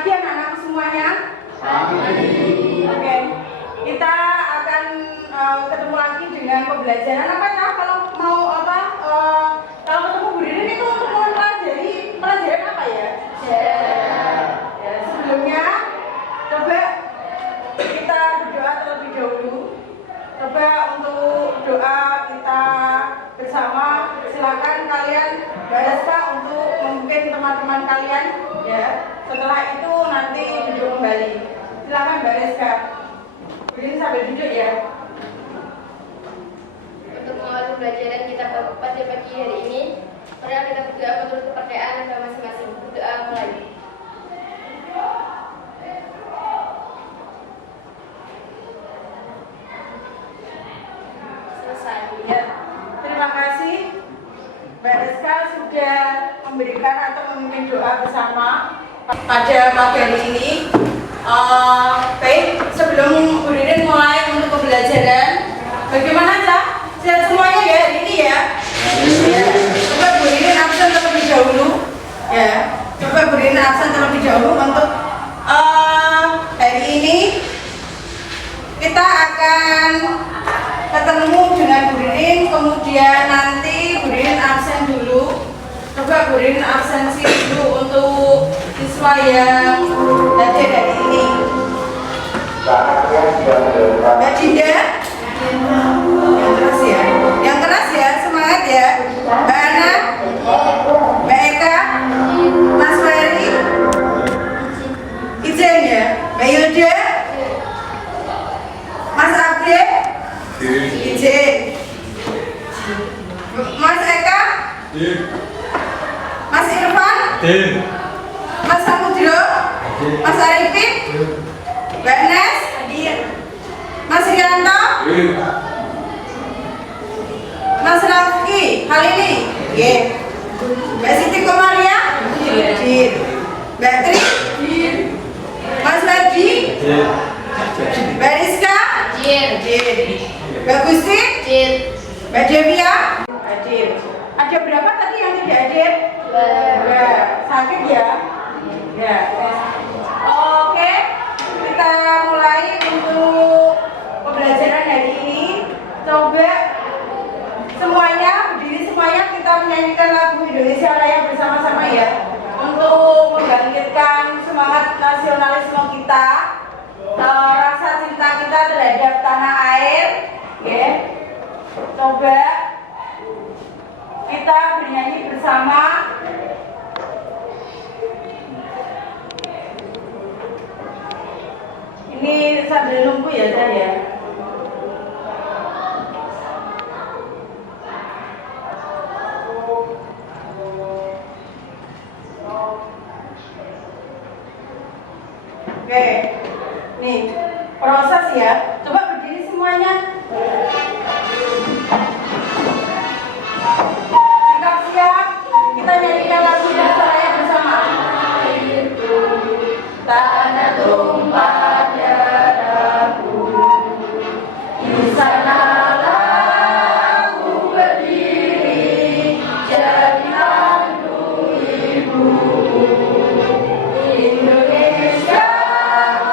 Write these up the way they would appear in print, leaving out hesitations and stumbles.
lagi anak-anak semuanya. Oke, kita akan ketemu lagi dengan pembelajaran apa ya? Kalau mau apa? Kalau ketemu Bu Ririn itu untuk mempelajari pelajaran apa ya? Ya, sebelumnya coba kita berdoa terlebih dahulu. Coba untuk doa kita bersama. Silakan kalian Mbak Reska untuk memimpin teman-teman kalian ya. Setelah itu nanti duduk kembali. Silakan Mbak Reska. Ini sambil duduk ya. Untuk mengawali pelajaran kita pada pagi hari ini, mari kita berdoa menurut kepercayaan agama masing-masing. Berdoa mulai. Selesai ya. Terima kasih Mbak Reska sudah memberikan atau memimpin doa bersama pada pagi hari ini. Baik, sebelum Bu Ririn mulai untuk pembelajaran, bagaimana Cak? Sehat semuanya ya hari ini ya? Ya. Coba Bu Ririn absen terlebih dahulu ya. Coba Bu Ririn absen terlebih dahulu untuk hari ini kita akan ketemu dengan Bu Ririn, kemudian nanti Bu Ririn absen dulu. Coba Bu Ririn absensi dulu untuk siswa yang hadir hari ini. Mbak Dinda, yang keras ya, semangat ya. Mbak Ana, Mbak Eka, Mas Ferry, Ijen ya, Mbak Yilda, Mas Abde, Ijen, Mas Eka, Mas Irfan, Mas Samudro, Mas Arifin, Mbak Nes, Mas Rianto, Mas Rafki, Halili, Mbak Siti Komaria, Mbak Tri, Mas Lagi, Mbak Rizka, Mbak Gusti, Mbak Devia, hadir. Ada berapa tadi yang tidak hadir? Ya, sakit ya? Ya. Oke, kita mulai untuk pembelajaran hari ini. Coba semuanya berdiri, semuanya kita menyanyikan lagu Indonesia Raya bersama-sama ya, untuk membangkitkan semangat nasionalisme kita, rasa cinta kita terhadap tanah air. Ya. Coba kita bernyanyi bersama. Ini sambil nunggu ya saya. Oke, nih proses ya. Coba berdiri semuanya. Siap-siap, kita nyanyikan lagu Indonesia Raya bersama. Tanah tumpah darahku, di sanalah aku berdiri, jadi mantu ibu. Indonesia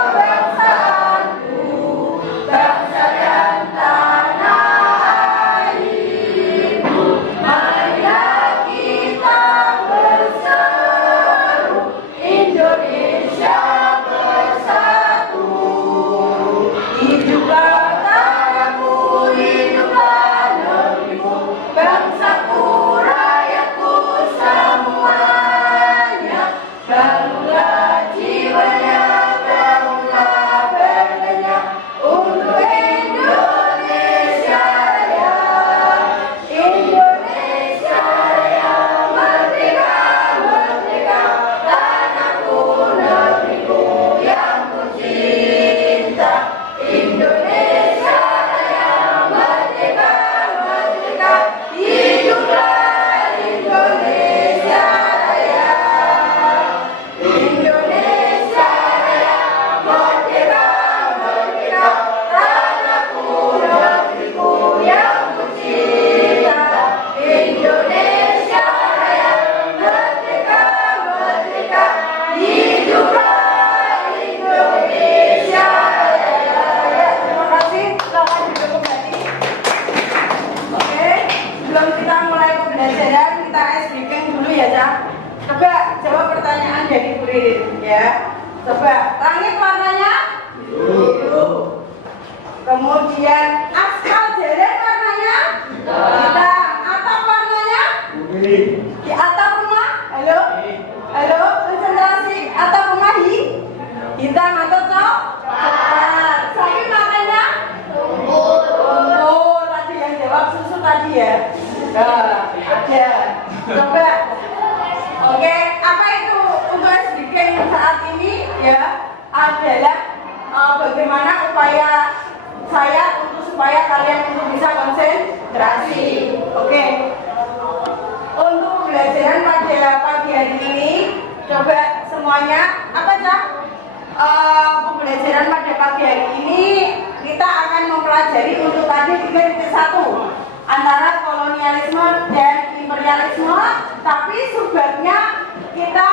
bangsaku, bangsa dan tanah airku. Marilah kita Ya. Coba langit warnanya biru. Kemudian aspal jalan warnanya hitam. Atap warnanya putih. Di atap rumah, halo, halo, konsentrasi. Atap rumah hitam atau coklat. Sapi makannya rumput. Tadi yang jawab susu tadi ya. Nah, ada. Coba. Oke, apa itu untuk SDK yang saat ini ya adalah bagaimana upaya saya supaya kalian untuk bisa konsentrasi. Oke. Untuk pembelajaran pada pagi hari ini, coba semuanya apa Cak? Pembelajaran pada pagi hari ini kita akan mempelajari untuk tadi 3.1 antara kolonialisme dan imperialisme, tapi subbabnya kita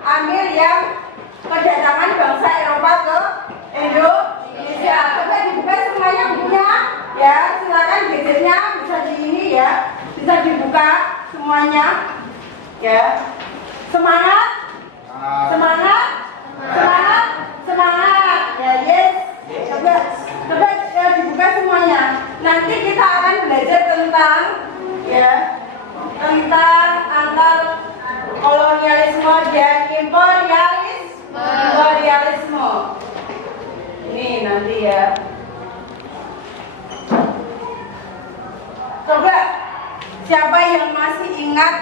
ambil yang kedatangan bangsa Eropa ke Indonesia. Coba dibuka semuanya bukunya, ya silakan gadgetnya bisa di ini ya, bisa dibuka semuanya, ya. Semangat, semangat, semangat, semangat, ya yes. Coba ya, dibuka semuanya. Nanti kita akan belajar tentang ya tentang antar kolonialisme dan imperialisme. Ini nanti ya. Coba siapa yang masih ingat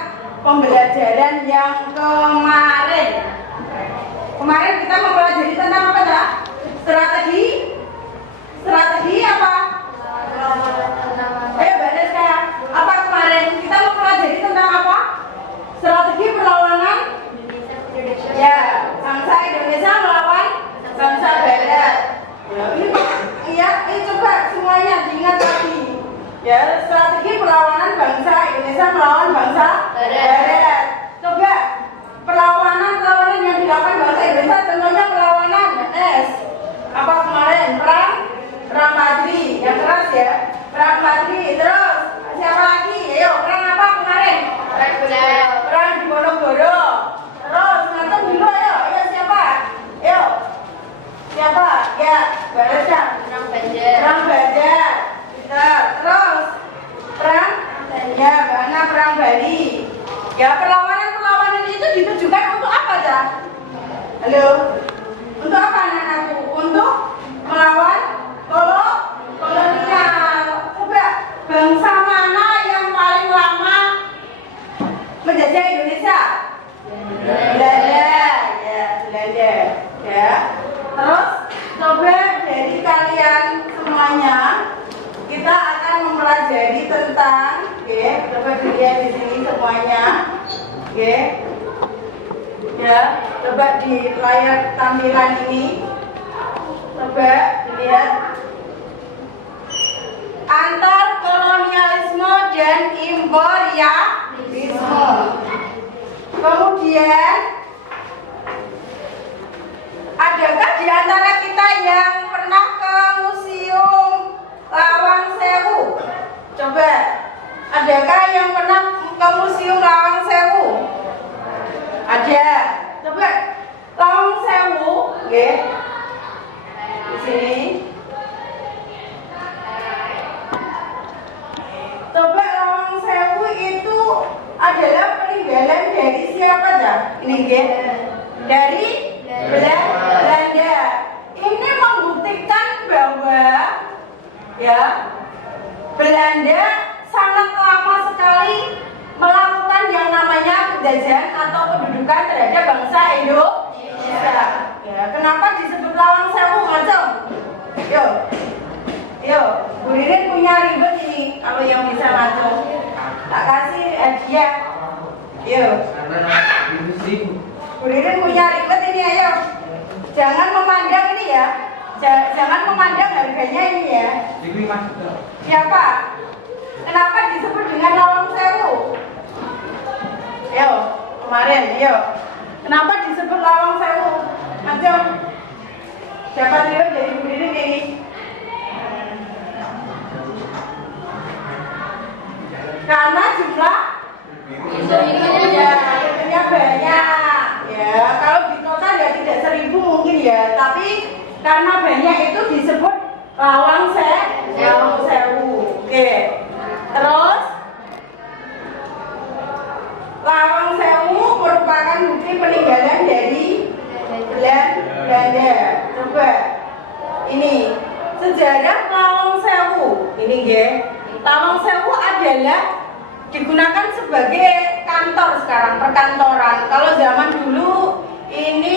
pembelajaran yang kemarin? Kemarin kita mempelajari tentang apa ya? Strategi apa? Ayo baris kayak apa kemarin? Kita mempelajari tentang apa? Strategi perlawanan ya bangsa Indonesia melawan bangsa Barat. Ya, ini coba semuanya diingat lagi. Ya, strategi perlawanan bangsa Indonesia melawan bangsa Barat. Coba perlawanan yang dilakukan bangsa Indonesia, contohnya perlawanan apa kemarin perang Madri yang keras ya, perang Madri. Terus siapa lagi? Ayo perang apa kemarin? Perang di Bonogoro. Terus nonton dulu ayo siapa? Ayo siapa? Ya Barat. Perang Banjar. Terus perang ya karena perang Bali. Ya perlawanan itu ditujukan untuk apa Cak? Halo? Untuk apa anak-anakku? Untuk melawan kolonial. Coba bangsa mana yang paling lama menjajah Indonesia? Belanda. Ya, Belanda. Ya. Terus coba dari kalian semuanya kita akan mempelajari tentang coba dilihat di sini semuanya. Ya, coba di layar tampilan ini. Coba dilihat antar kolonialisme dan imperialisme. Kemudian adakah di antara kita yang pernah ke Museum Lawang Sewu? Coba, adakah yang pernah ke Museum Lawang Sewu? Ada. Coba Lawang Sewu, ya. Di sini. Coba Lawang Sewu itu adalah peninggalan dari siapa ya? Ini dari Belanda. Ini membuktikan bahwa ya Belanda sangat lama sekali melakukan yang namanya penjajahan atau pendudukan terhadap bangsa Indonesia. Ya, kenapa disebut Lawang Sewu macam? Yo, Bu Ririn punya ribet ini kalau yang bisa macam. Tak kasih hadiah. Yo. Bu Ririn punya ribet ini ayo. Jangan memandang ini ya. Jangan memandang harganya ini ya. Siapa? Kenapa disebut dengan Lawang Sewu? Yo, kemarin, yo. Kenapa disebut Lawang Sewu? Macam siapa dulu jadi Bu Ririn ini? Karena jumlah ya banyak. Ya, kalau di total ya tidak ya, tapi karena banyak itu disebut lawang sewu. Oke. Terus lawang sewu merupakan bukti peninggalan dari Belanda. Coba ini sejarah lawang sewu. Ini nggih. Lawang sewu adalah digunakan sebagai kantor sekarang, perkantoran. Kalau zaman dulu ini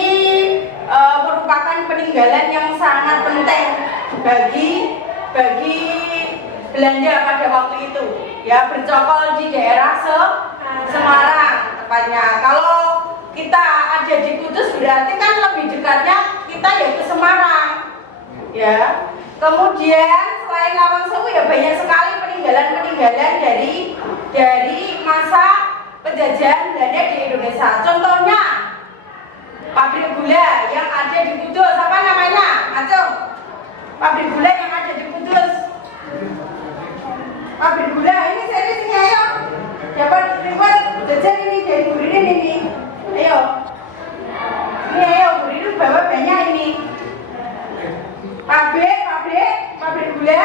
merupakan peninggalan yang sangat penting bagi Belanda pada waktu itu. Ya, bercokol di daerah Semarang tepatnya. Kalau kita ada di Kudus berarti kan lebih dekatnya kita ya ke Semarang. Ya. Kemudian selain lawang sewu ya banyak sekali peninggalan-peninggalan dari masa penjajahan Belanda di Indonesia. Contohnya pabrik gula yang ada di Kudus, apa namanya? Acung. Pabrik gula yang ada di Kudus. Pabrik gula ini serius ini, ayo. Dapat reward jajan ini dari Bu Ririn ini. Ayo. Ini ayo Bu Ririn bawa banyak ini. Pabrik gula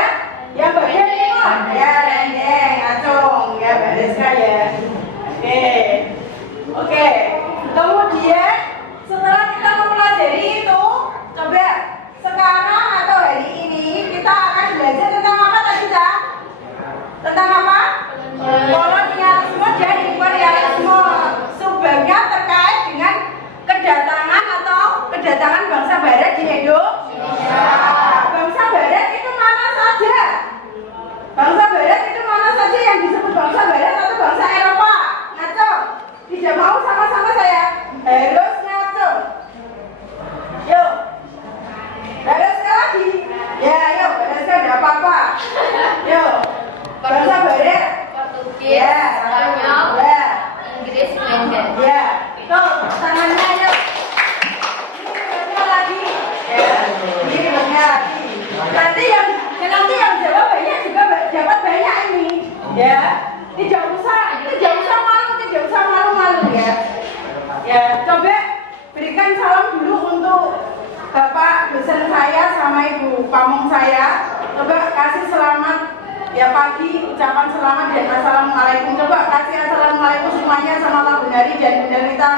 yang bagian ini kok. Ya, Rendeng, Acung, ya Mbak Deska ya. Oke. Kemudian setelah kita mempelajari itu, coba sekarang atau hari ini kita akan belajar tentang apa tadi, Cak? Tentang apa? Kolonialisme dan imperialisme. Subbabnya terkait dengan kedatangan bangsa Barat di Indonesia. Bangsa Barat itu mana saja? Bangsa Barat itu mana saja yang disebut bangsa Barat atau bangsa Eropa? Ngaco? Tidak mau sama-sama saya? Harus ngaco. Yuk. Harus sekali lagi. Ya, yuk. Harus ada apa-apa. Yuk. Bangsa Barat. Portugis, Ya, Spanyol, ya. Inggris, Belanda. Ya. Tuh, tangannya yuk. Ini lagi. Ya, ini lagi. Nanti yang jawab banyak juga dapat banyak ini. Ya. Tidak usah malu ya. Ya, coba berikan salam dulu untuk Bapak dosen saya sama Ibu pamong saya. Coba kasih selamat ya pagi, ucapan selamat dan assalamualaikum. Coba kasih assalamualaikum semuanya sama Pak Benari dan Bunda Rita,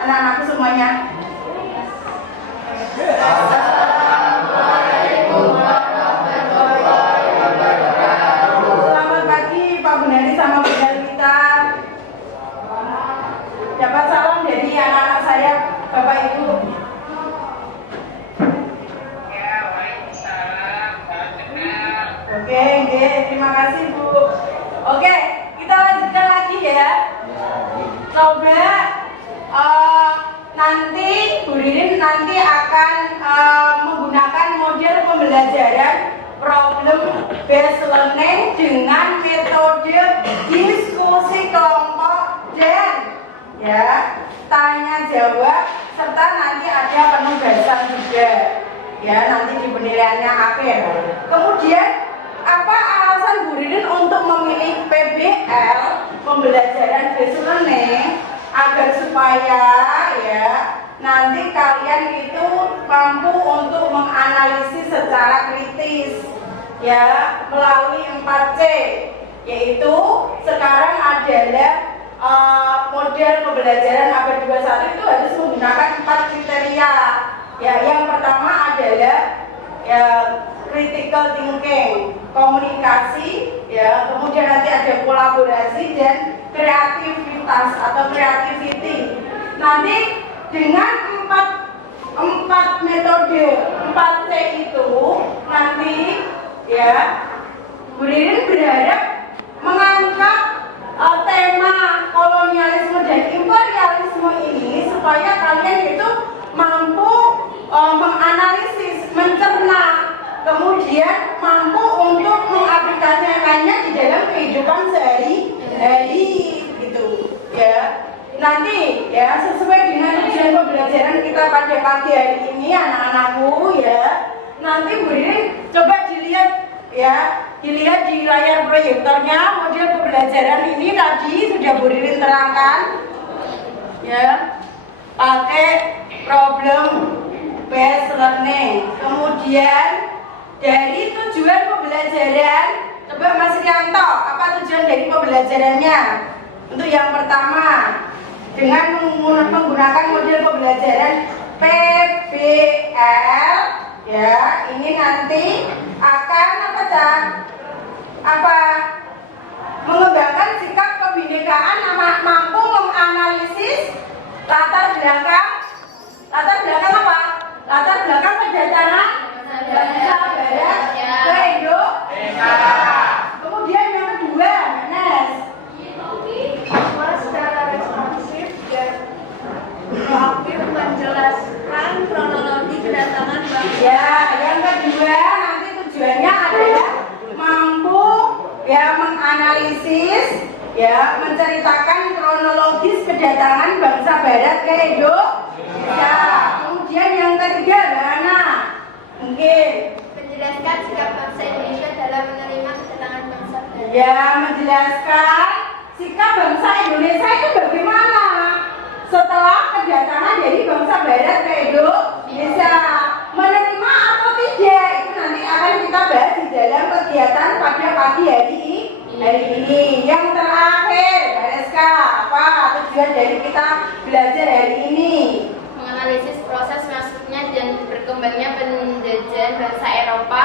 anak-anakku semuanya. Assalamualaikum warahmatullahi wabarakatuh. Selamat pagi Pak Benari sama Bunda Rita. Dapat salam dari anak-anak saya, Bapak Ibu. Oke, terima kasih Bu. Oke, kita lanjutkan lagi ya. Coba nanti Bu Ririn nanti akan menggunakan model pembelajaran problem based learning dengan metode diskusi kelompok dan ya tanya jawab serta nanti ada penugasan juga. Ya, nanti di penilaiannya akhir. Kemudian apa alasan Bu Ririn untuk memilih PBL pembelajaran based learning agar supaya ya nanti kalian itu mampu untuk menganalisis secara kritis ya melalui 4C, yaitu sekarang adalah model pembelajaran abad 21 itu harus menggunakan 4 kriteria. Ya, yang pertama adalah ya critical thinking, komunikasi, ya, kemudian nanti ada kolaborasi dan kreativitas atau creativity. Nanti dengan empat metode 4C itu nanti ya Bu Ririn berharap mengangkat tema kolonialisme dan imperialisme ini supaya kalian itu mampu menganalisis, mencerna, kemudian mampu untuk mengaplikasikannya di dalam kehidupan sehari-hari gitu ya. Nanti ya sesuai dengan tujuan pembelajaran kita pada pagi hari ini anak-anakku ya. Nanti Bu Ririn coba dilihat di layar proyektornya model pembelajaran ini tadi sudah Bu Ririn terangkan ya, pakai problem based Kemudian dari tujuan pembelajaran, coba Mas Rianto, apa tujuan dari pembelajarannya? Untuk yang pertama, dengan menggunakan model pembelajaran PBL, ya, ini nanti akan mengembangkan sikap kebinekaan, mampu menganalisis latar belakang apa? Latar belakang kedatangan bangsa Barat ke Indonesia. Kemudian yang kedua, Nes, secara responsif dan proaktif menjelaskan kronologi kedatangan bangsa. ya, yang kedua nanti tujuannya adalah mampu ya menganalisis, ya menceritakan kronologis kedatangan bangsa Barat ke Indonesia. Kemudian yang ketiga, Bana, mungkin Menjelaskan sikap bangsa Indonesia dalam menerima kedatangan bangsa Barat. ya menjelaskan sikap bangsa Indonesia itu bagaimana setelah kedatangan dari bangsa Barat ke Indonesia, menerima atau tidak, itu nanti akan kita bahas di dalam kegiatan pada pagi hari ini. Yang terakhir, BSK, apa tujuan dari kita belajar hari ini? Menganalisis proses masuknya dan berkembangnya penjajahan bangsa Eropa,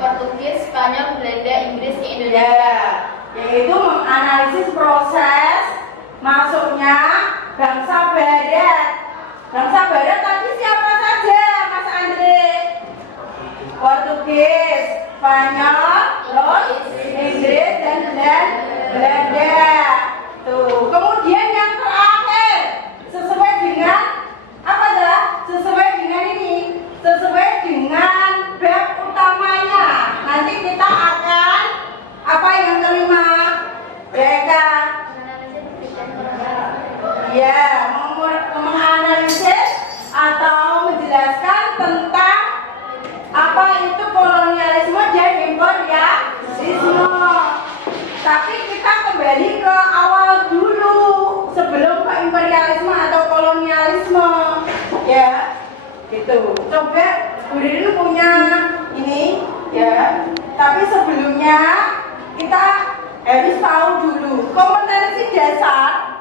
Portugis, Spanyol, Belanda, Inggris ke Indonesia. Ya, yaitu menganalisis proses masuknya bangsa Barat. Bangsa Barat tadi siapa saja, Mas Andre? Portugis, Spanyol, terus Inggris dan Belanda. Tuh. Kemudian yang terakhir, sesuai dengan apa dah? Sesuai dengan ini, sesuai dengan bab utamanya. Nanti kita akan apa yang kelima? Mereka ya menganalisis atau menjelaskan tentang apa itu kolonialisme dan imperialisme. Tapi kita kembali ke awal dulu sebelum ke imperialisme atau kolonialisme, ya, gitu. Coba Bu Ririn punya ini, ya. Tapi sebelumnya kita harus tahu dulu kompetensi dasar,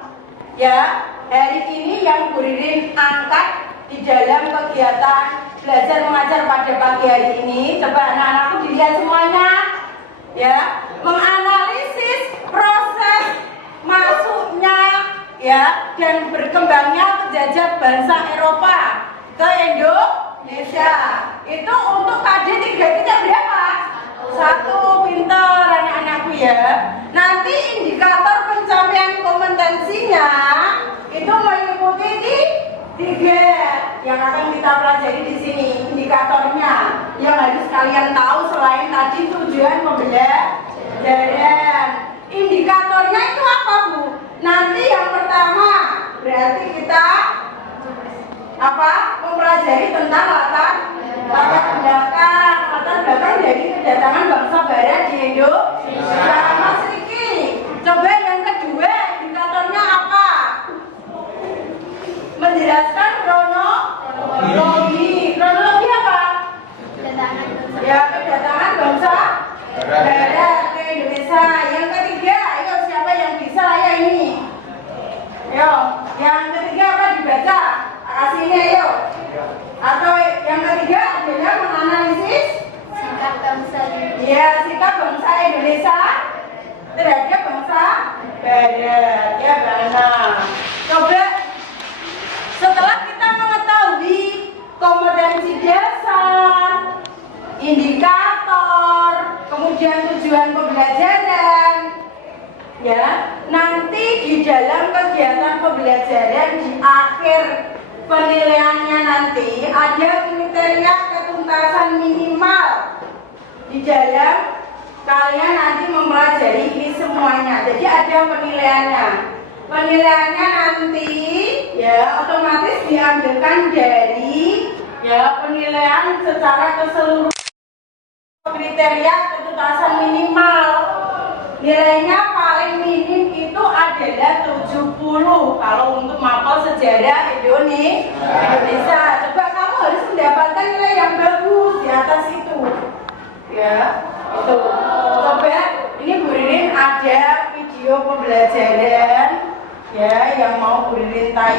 ya. Hari ini yang Bu Ririn angkat di dalam kegiatan belajar mengajar pada pagi hari ini, coba anak-anakku dilihat semuanya, ya, menganalisis proses masuknya, ya, dan berkembangnya penjajah bangsa Eropa ke Indonesia. Itu untuk KD 3 kita berapa? 1, pinter anak-anakku ya. Nanti indikator pencapaian kompetensinya itu meliputi 3 yang akan kita pelajari di sini. Indikatornya yang harus kalian tahu selain tadi tujuan pembelajaran. Indikatornya itu apa, Bu? Nanti yang pertama berarti kita mempelajari tentang latar belakang dari kedatangan bangsa Barat di Indonesia. Mas Riki, coba yang kedua indikatornya apa? Menjelaskan kronologi. Kronologi apa? Kedatangan bangsa Ya, kedatangan bangsa Barat ke Indonesia. Yang ketiga, ayo siapa yang bisa ya ini? Ayo, yang ketiga apa dibaca? Kasih ini ayo. Atau yang ketiga adalah menganalisis sikap bangsa Indonesia. ya sikap bangsa Indonesia terhadap bangsa Barat. Ya, Bana. Coba setelah kita mengetahui kompetensi dasar, indikator, kemudian tujuan pembelajaran, ya, nanti di dalam kegiatan pembelajaran di akhir penilaiannya nanti ada kriteria ketuntasan minimal di dalam kalian nanti mempelajari ini semuanya. Jadi ada penilaiannya. Penilaiannya nanti ya otomatis diambilkan dari ya penilaian secara keseluruhan kriteria ketuntasan minimal. Nilainya paling minim itu adalah 70 kalau untuk mapel sejarah Indonesia. Coba kamu harus mendapatkan nilai yang bagus di atas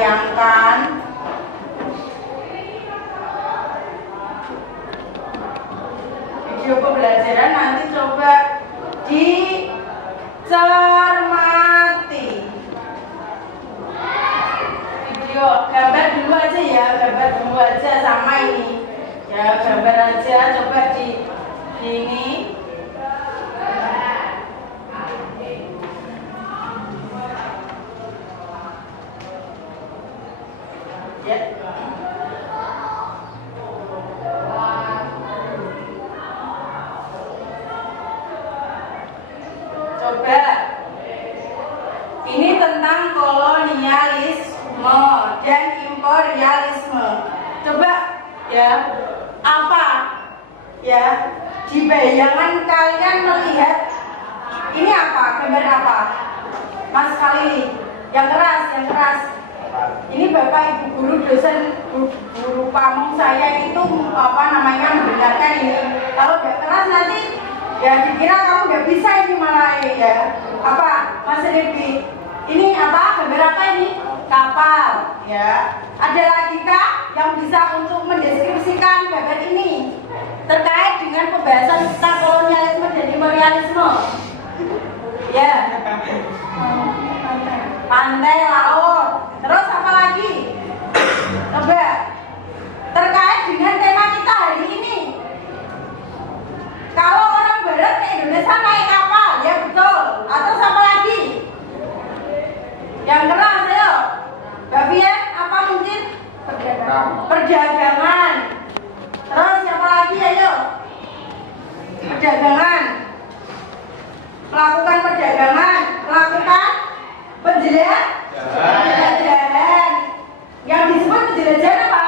ditayangkan. Video pembelajaran nanti coba dicermati. Video gambar dulu aja ya, gambar dulu aja sama ini. Ya, gambar aja coba di ini. Ya. Coba. Ini tentang kolonialisme dan imperialisme. Coba ya, apa ya di bayangan kalian melihat ini apa? Gambar apa? Mas Khalili, yang keras, yang keras. Ini Bapak Ibu guru dosen guru pamong saya itu apa namanya membenarkan ini. Kalau nggak keras nanti ya dikira kamu nggak bisa ini malah ya. Apa Mas Rifki? Ini apa? Gambar apa ini? Kapal ya. Ada lagi kah yang bisa untuk mendeskripsikan gambar ini terkait dengan pembahasan tentang kolonialisme dan imperialisme? Ya. Pantai, laut. Terus apa lagi? Coba. Terkait dengan tema kita hari ini. Kalau orang barat ke Indonesia naik kapal, ya betul. Atau apa lagi? Yang keras, ayo. Mbak Fian, apa mungkin? Perdagangan. Terus siapa lagi, ayo? Perdagangan. Melakukan perdagangan, melakukan penjelajahan. Yang disebut penjelajahan apa?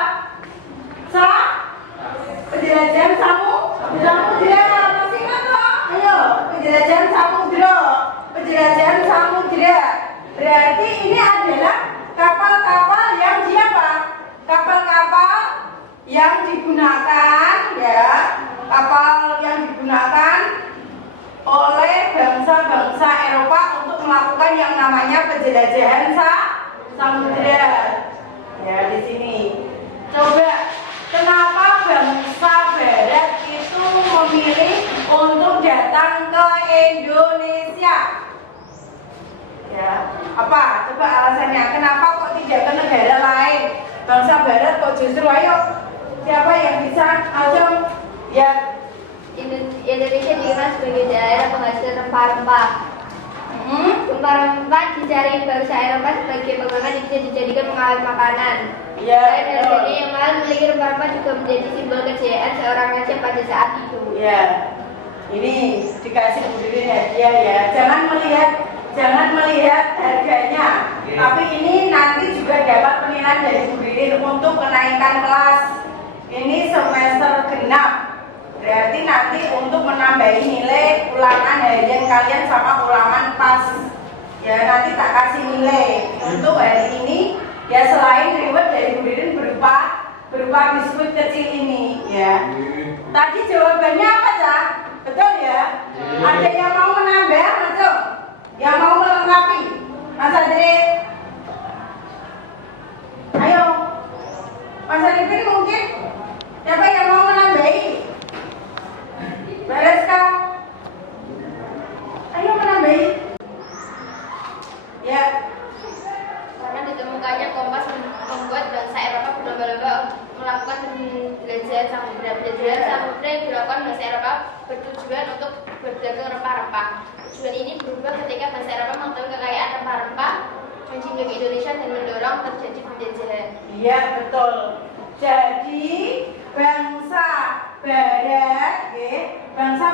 Penjelajahan samudra. Masih ingat toh? Ayo, penjelajahan samudra. Penjelajahan samudra. Berarti ini adalah kapal-kapal yang siapa? Kapal-kapal yang digunakan ya, kapal yang digunakan oleh bangsa-bangsa Eropa untuk melakukan yang namanya penjelajahan samudra. Ya, di sini. Coba, kenapa bangsa Barat itu memilih untuk datang ke Indonesia? Ya, apa? Coba alasannya. Kenapa kok tidak ke negara lain? Bangsa Barat kok justru ayo? Siapa yang bisa? Ayo, ya. Indonesia dikenal sebagai daerah penghasil rempah-rempah. Rempah-rempah dicari bangsa Eropa sebagai pegangan bisa dijadikan pengawet makanan. Selain harganya yang mahal, memiliki rempah-rempah juga menjadi simbol kejayaan seorang raja pada saat itu. Ya, ini dikasih budirin hadiah ya. Jangan melihat harganya, tapi ini nanti juga dapat penilaian dari budirin untuk kenaikan kelas. Ini semester genap. Berarti nanti untuk menambahi nilai ulangan harian kalian sama ulangan pas. Ya nanti tak kasih nilai. Untuk hari ini ya selain reward dari budirin berupa biskuit kecil ini ya. Tadi jawabannya apa Cak? Betul ya? Ada yang mau menambah? Masuk. Yang mau melengkapi? Mas Adri. Ayo. Mas Adri mungkin siapa yang mau menambahi? Beres kah? Ayo menambahi. Ya. Karena ditemukannya kompas membuat bangsa Eropa berlomba-lomba melakukan penjelajahan samudra. Penjelajahan samudra yang dilakukan bangsa Eropa bertujuan untuk berdagang rempah-rempah. Tujuan ini berubah ketika bangsa Eropa mengetahui kekayaan rempah-rempah menjinjak Indonesia dan mendorong terjadi penjajahan. Iya betul. Jadi bangsa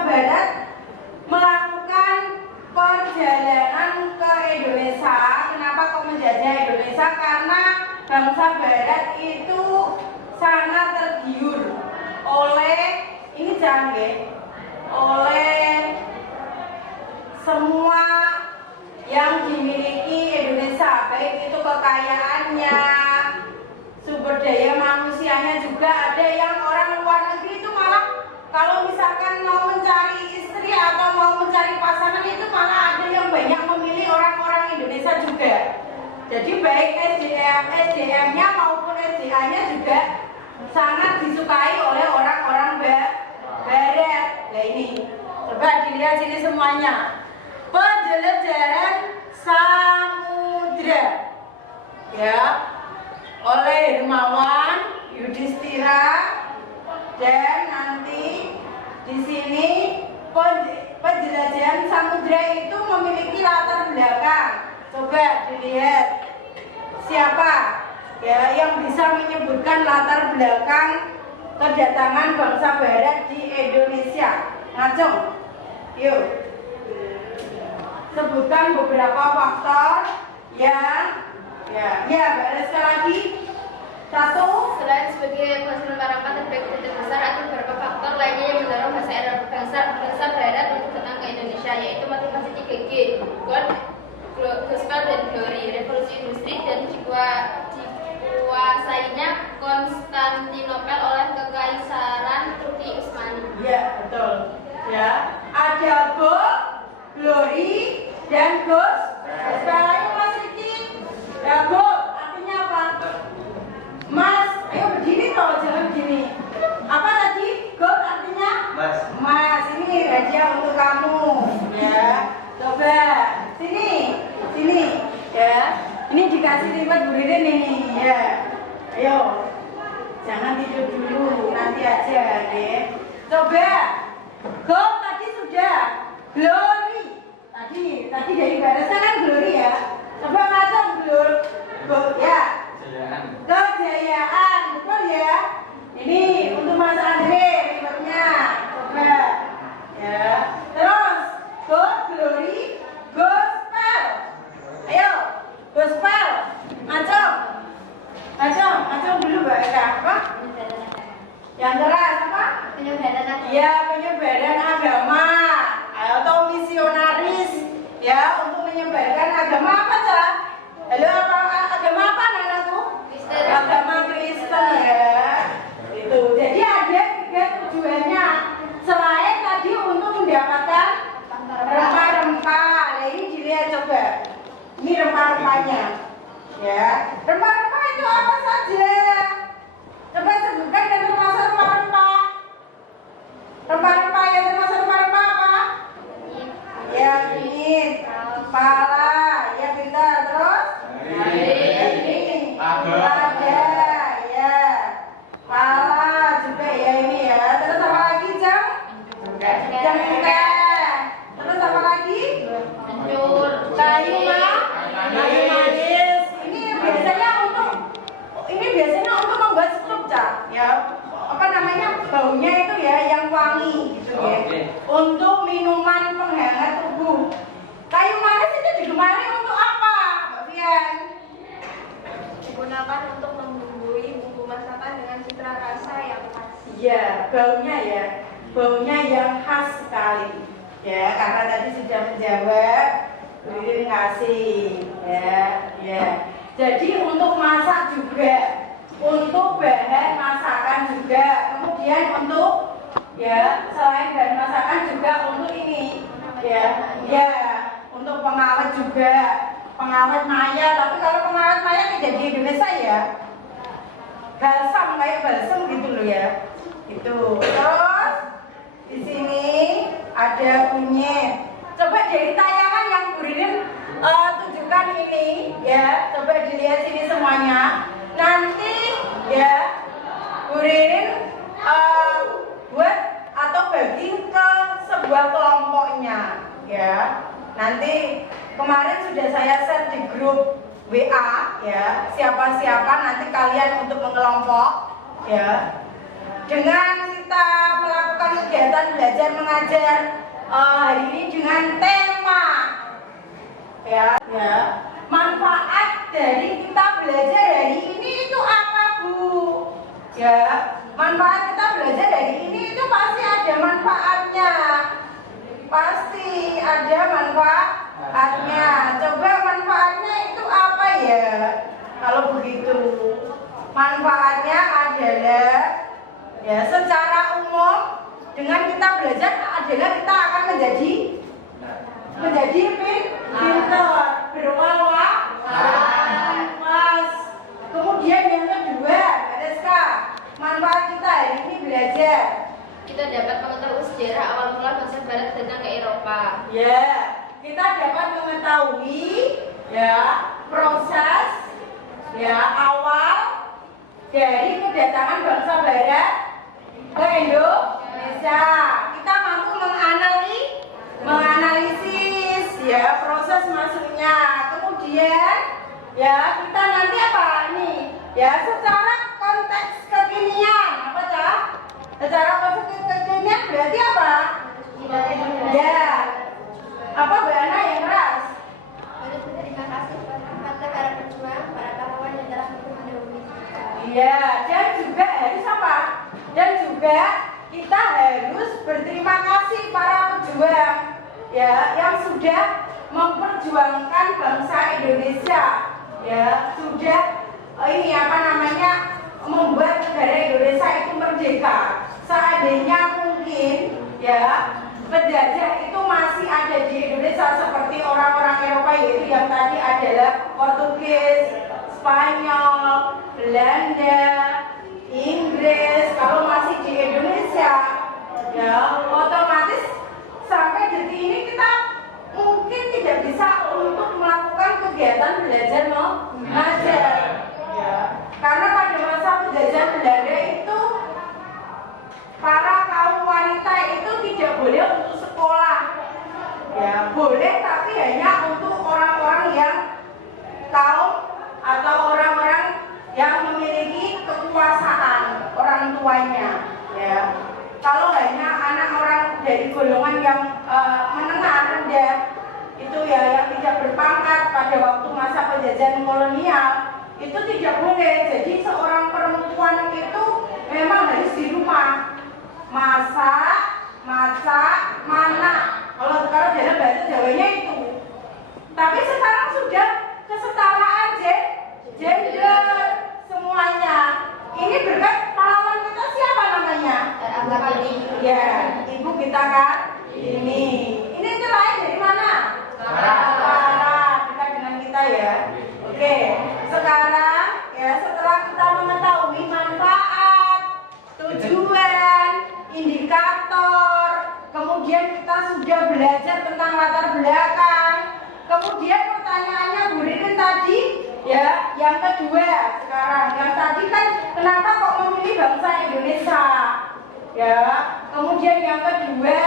Barat melakukan perjalanan ke Indonesia. Kenapa kok menjajah Indonesia? Karena bangsa Barat itu sangat tergiur oleh semua yang dimiliki Indonesia, baik itu kekayaannya, sumber daya manusianya juga. Ada yang orang luar negeri itu malah kalau misalkan mau mencari istri atau mau mencari pasangan itu malah ada yang banyak memilih orang-orang Indonesia juga. Jadi baik SDM-nya maupun SDA-nya juga sangat disukai oleh orang-orang barat. Nah ini, coba dilihat sini semuanya. Penjelajahan samudra, ya, oleh Hermawan Yudhistira, dan nanti di sini penjelajahan samudra itu memiliki latar belakang. Coba dilihat siapa ya yang bisa menyebutkan latar belakang kedatangan bangsa barat di Indonesia. Ngacung, yuk sebutkan beberapa faktor yang baru sekali lagi. Satu, Selain sebagai hasil rempah terbaik dan terbesar, ada beberapa faktor lainnya yang mendorong bangsa barat untuk datang ke Indonesia, yaitu motivasi 3G, gospel dan glory, revolusi industri, dan dikuasainya Konstantinopel oleh Kekaisaran Turki Utsmani. ya betul. Ya, ada glory dan gospel. Ayo Mas Riki. Ya, artinya apa? Mas, ayo berdiri toh, jangan begini. Apa tadi? Gold artinya? Mas, ini hadiah untuk kamu. Ya, coba sini, ya. Ini dikasih lipat Bu Ririn ini, ya. Ayo, jangan tidur dulu, nanti aja, ya. Coba, gold tadi sudah, glory. Tadi dari barisan kan glory ya. Coba ngacung gold, ya. Kejayaan, betul ya. Ini untuk Mas Andre ribetnya. Coba ya. Terus glory, gospel. Ayo, gospel. Ngacung dulu Mbak Eka. Apa? Yang keras apa? Penyebaran agama. Ya, penyebaran agama atau misionaris ya, untuk menyebarkan agama apa Cak? Halo, agama apa anakku? Kristen. Agama Kristen ya. Itu. Jadi ada 3 tujuannya. Selain tadi untuk mendapatkan rempah-rempah. Nah, ini dilihat coba. Ini rempah-rempahnya. Ya. Rempah-rempah itu apa saja? Coba sebutkan dan termasuk rempah-rempah. Rempah-rempah yang termasuk rempah-rempah apa? Ya, ini pala, ya pintar. Terus? Ini ada, ya. Pala juga ya ini ya. Terus apa lagi, Jam? Cengkeh. Terus apa lagi? Hancur. Kayu manis. Ini biasanya untuk membuat strup, Cak. Ya. Apa namanya? Baunya itu ya yang wangi gitu ya. Untuk minuman penghangat tubuh. Kayu manis itu digemari untuk apa, Mbak Fian? Digunakan untuk membumbui bumbu masakan dengan citra rasa yang khas. Iya, baunya yang khas sekali. Ya, karena tadi sudah menjawab, Ririn kasih. Ya. Jadi untuk masak juga, untuk bahan masakan juga, kemudian untuk selain bahan masakan juga untuk ini, untuk pengawet juga, pengawet maya. Tapi kalau pengawet maya tidak di Indonesia ya, balsam kayak balsam gitu loh ya. Itu. Terus di sini ada kunyit. Coba dari tayangan yang Bu Ririn tunjukkan ini ya, coba dilihat sini semuanya. Nanti ya Bu Ririn buat atau bagi ke sebuah kelompoknya ya. Nanti kemarin sudah saya share di grup WA ya, siapa-siapa nanti kalian untuk mengelompok ya. Dengan kita melakukan kegiatan belajar mengajar hari ini dengan tema ya, manfaat dari kita belajar hari ini itu apa Bu? Ya, manfaat kita belajar hari ini itu pasti ada manfaatnya. Pasti ada manfaatnya. Coba manfaatnya itu apa ya? Kalau begitu, manfaatnya adalah ya secara umum dengan kita belajar adalah kita akan menjadi pintar, berwawasan. belajar? Kita dapat mengetahui sejarah awal mula bangsa Barat datang ke Eropa. Ya, kita dapat mengetahui ya proses ya awal dari kedatangan bangsa Barat ke Indonesia. Kita mampu menganalisis ya proses masuknya. Kemudian ya kita nanti apa nih? Ya secara konteks kekinian apa Cak? Secara konteks kekinian berarti apa? Ya. Apa Mbak Ana yang keras? Harus berterima kasih kepada para pejuang, para pahlawan yang telah mendahului. Iya, dan juga harus apa? Dan juga kita harus berterima kasih para pejuang ya yang sudah memperjuangkan bangsa Indonesia ya sudah ini apa namanya membuat negara Indonesia itu merdeka. Seandainya mungkin ya penjajah itu masih ada di Indonesia seperti orang-orang Eropa yaitu yang tadi adalah Portugis, Spanyol, Belanda, Inggris. Kalau masih di Indonesia ya otomatis sampai detik ini kita mungkin tidak bisa untuk melakukan kegiatan belajar mengajar ya. Karena pada masa penjajahan Belanda itu para kaum wanita itu tidak boleh untuk sekolah ya, boleh tapi hanya untuk orang-orang yang kaum atau orang-orang yang memiliki kekuasaan orang tuanya ya. Kalau hanya anak orang dari golongan yang menengah rendah itu ya yang tidak berpangkat pada waktu masa penjajahan kolonial itu tidak boleh. Jadi seorang perempuan itu memang harus di rumah masak, mana. Kalau dalam bahasa Jawanya itu. Tapi sekarang sudah kesetaraan gender semuanya. Ini berkat pahlawan kita siapa namanya? Ya, ibu kita kan. Ini terlahir dari mana? Dekat dengan kita ya. Oke, sekarang ya setelah kita mengetahui manfaat, tujuan, indikator, kemudian kita sudah belajar tentang latar belakang. Kemudian pertanyaannya Bu Ririn tadi ya, yang kedua sekarang, yang tadi kan kenapa kok memilih bangsa Indonesia? Ya, kemudian yang kedua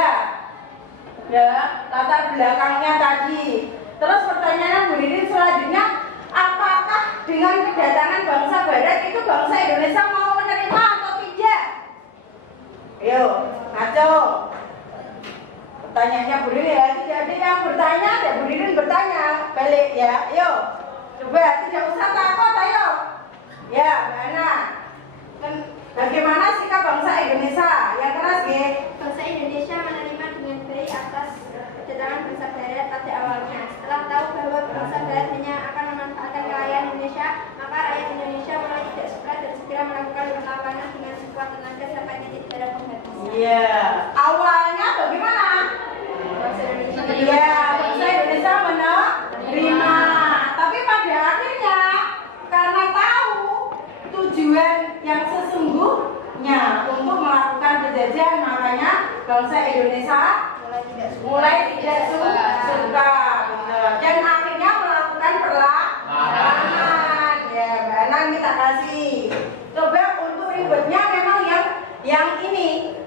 ya, latar belakangnya tadi. Terus pertanyaan Bu Ririn selanjutnya, apakah dengan kedatangan bangsa Barat itu bangsa Indonesia mau menerima atau tidak? Ayo, ngaco. Pertanyaannya Bu Ririn ya, jadi yang bertanya ada Bu Ririn bertanya balik ya. Ayo, coba tidak usah takut, ayo. Ya, Mbak Ana. Bagaimana sikap bangsa Indonesia? Yang keras, Ge. Bangsa Indonesia menerima dengan baik atas kedatangan bangsa Barat pada awalnya. Setelah tahu bahwa bangsa Barat hanya akan memanfaatkan kekayaan Indonesia, maka rakyat Indonesia mulai tidak suka dan segera melakukan perlawanan dengan sekuat tenaga sampai titik darah penghabisan. Iya. Awalnya bagaimana? Bangsa Indonesia Iya, bangsa Indonesia menerima. Tapi pada akhirnya karena tahu tujuan yang sesungguhnya untuk melakukan penjajahan, makanya bangsa Indonesia mulai tidak suka dan akhirnya melakukan perlawanan. Ya, Mbak Anang kita kasih. Coba untuk ribetnya memang yang ini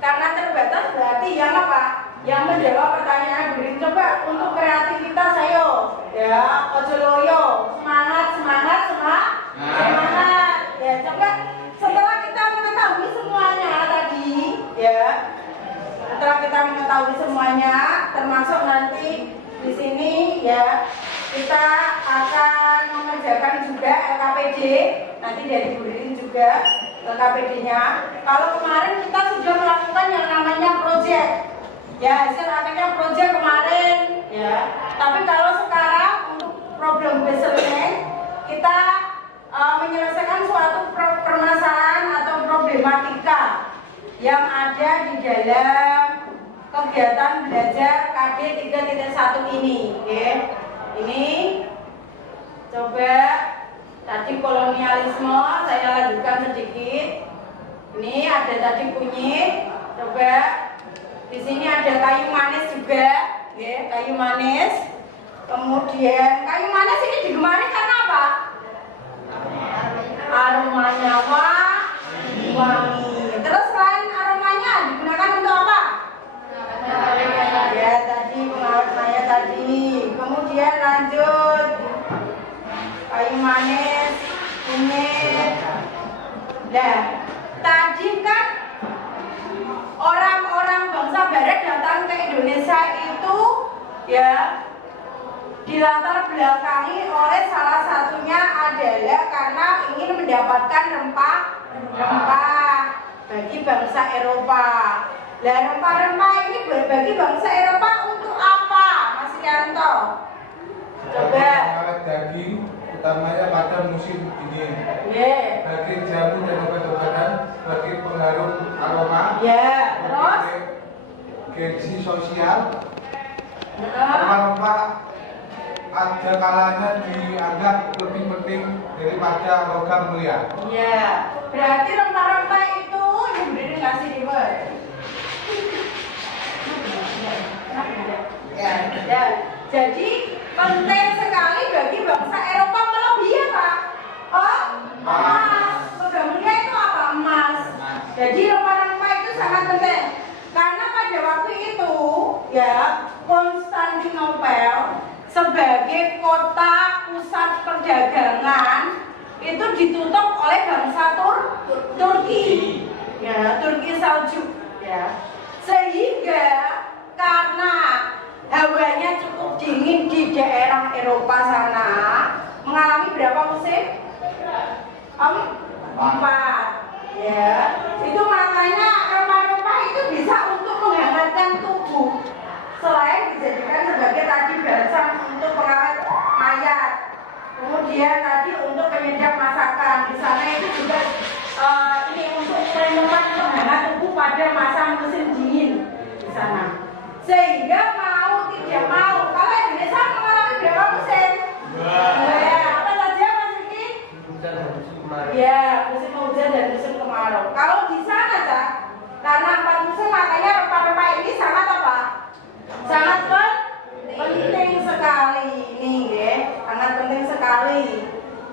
karena terbatas berarti yang apa? Yang menjawab pertanyaan Bu Ririn. Coba untuk kreativitas ayo ya, ojo loyo, semangat. Ya, coba setelah kita mengetahui semuanya tadi ya. Setelah kita mengetahui semuanya, termasuk nanti di sini ya, kita akan mengerjakan juga LKPD. Nanti dari Bu Ririn juga LKPD-nya. Kalau kemarin kita sudah melakukan yang namanya project, ya hasil akhirnya project kemarin, ya. Tapi kalau sekarang untuk problem based learning, kita menyelesaikan suatu permasalahan atau problematika yang ada di dalam kegiatan belajar KD 3.1 ini. Oke. Ini coba tadi kolonialisme saya lanjutkan sedikit. Ini ada tadi kunyit, coba. Di sini ada kayu manis juga, ya, kayu manis. Kemudian kayu manis ini digemari karena apa? Aromanya wangi. Terus selain aromanya digunakan untuk apa? Ya tadi pengawet maya tadi. Kemudian lanjut kayu manis, kunyit. Nah, tadi kan orang-orang bangsa Barat datang ke Indonesia itu ya dilatar belakangi oleh salah satunya adalah karena ingin mendapatkan rempah-rempah bagi bangsa Eropa. Nah, rempah-rempah ini bagi bangsa Eropa untuk apa, Mas Rianto? Coba. Daging, utamanya pada musim dingin. Yeah. Bagi jamu dan obat-obatan, bagi pengharum aroma. Ya. Terus? Gengsi sosial. Rempah-rempah ada kalanya dianggap lebih penting daripada logam mulia. Ya, berarti rempah-rempah itu yang beri kasih reward. Ya, jadi penting sekali bagi bangsa Eropa melebihi apa? Oh, emas. Logam mulia itu apa? Emas. Jadi rempah-rempah itu sangat penting karena pada waktu itu ya Konstantinopel sebagai kota pusat perdagangan itu ditutup oleh bangsa Turki, ya Turki Saljuk, ya sehingga karena hawanya cukup dingin di daerah Eropa sana mengalami berapa musim? Empat, ya itu makanya rempah-rempah itu bisa untuk menghangatkan tubuh. Selain dijadikan sebagai tadi balsam untuk pengawet mayat, kemudian tadi untuk penyedap masakan. Di sana itu juga ini untuk minuman penghangat tubuh pada masa musim dingin di sana. Sehingga mau tidak mau, kalau Indonesia mengalami berapa musim? Ya, apa saja Mas Riki? Ya, musim hujan dan musim kemarau. Kalau di sana, Cak, karena 4 musim makanya rempah-rempah ini sangat apa? Sangat penting sekali ini ya, sangat penting sekali.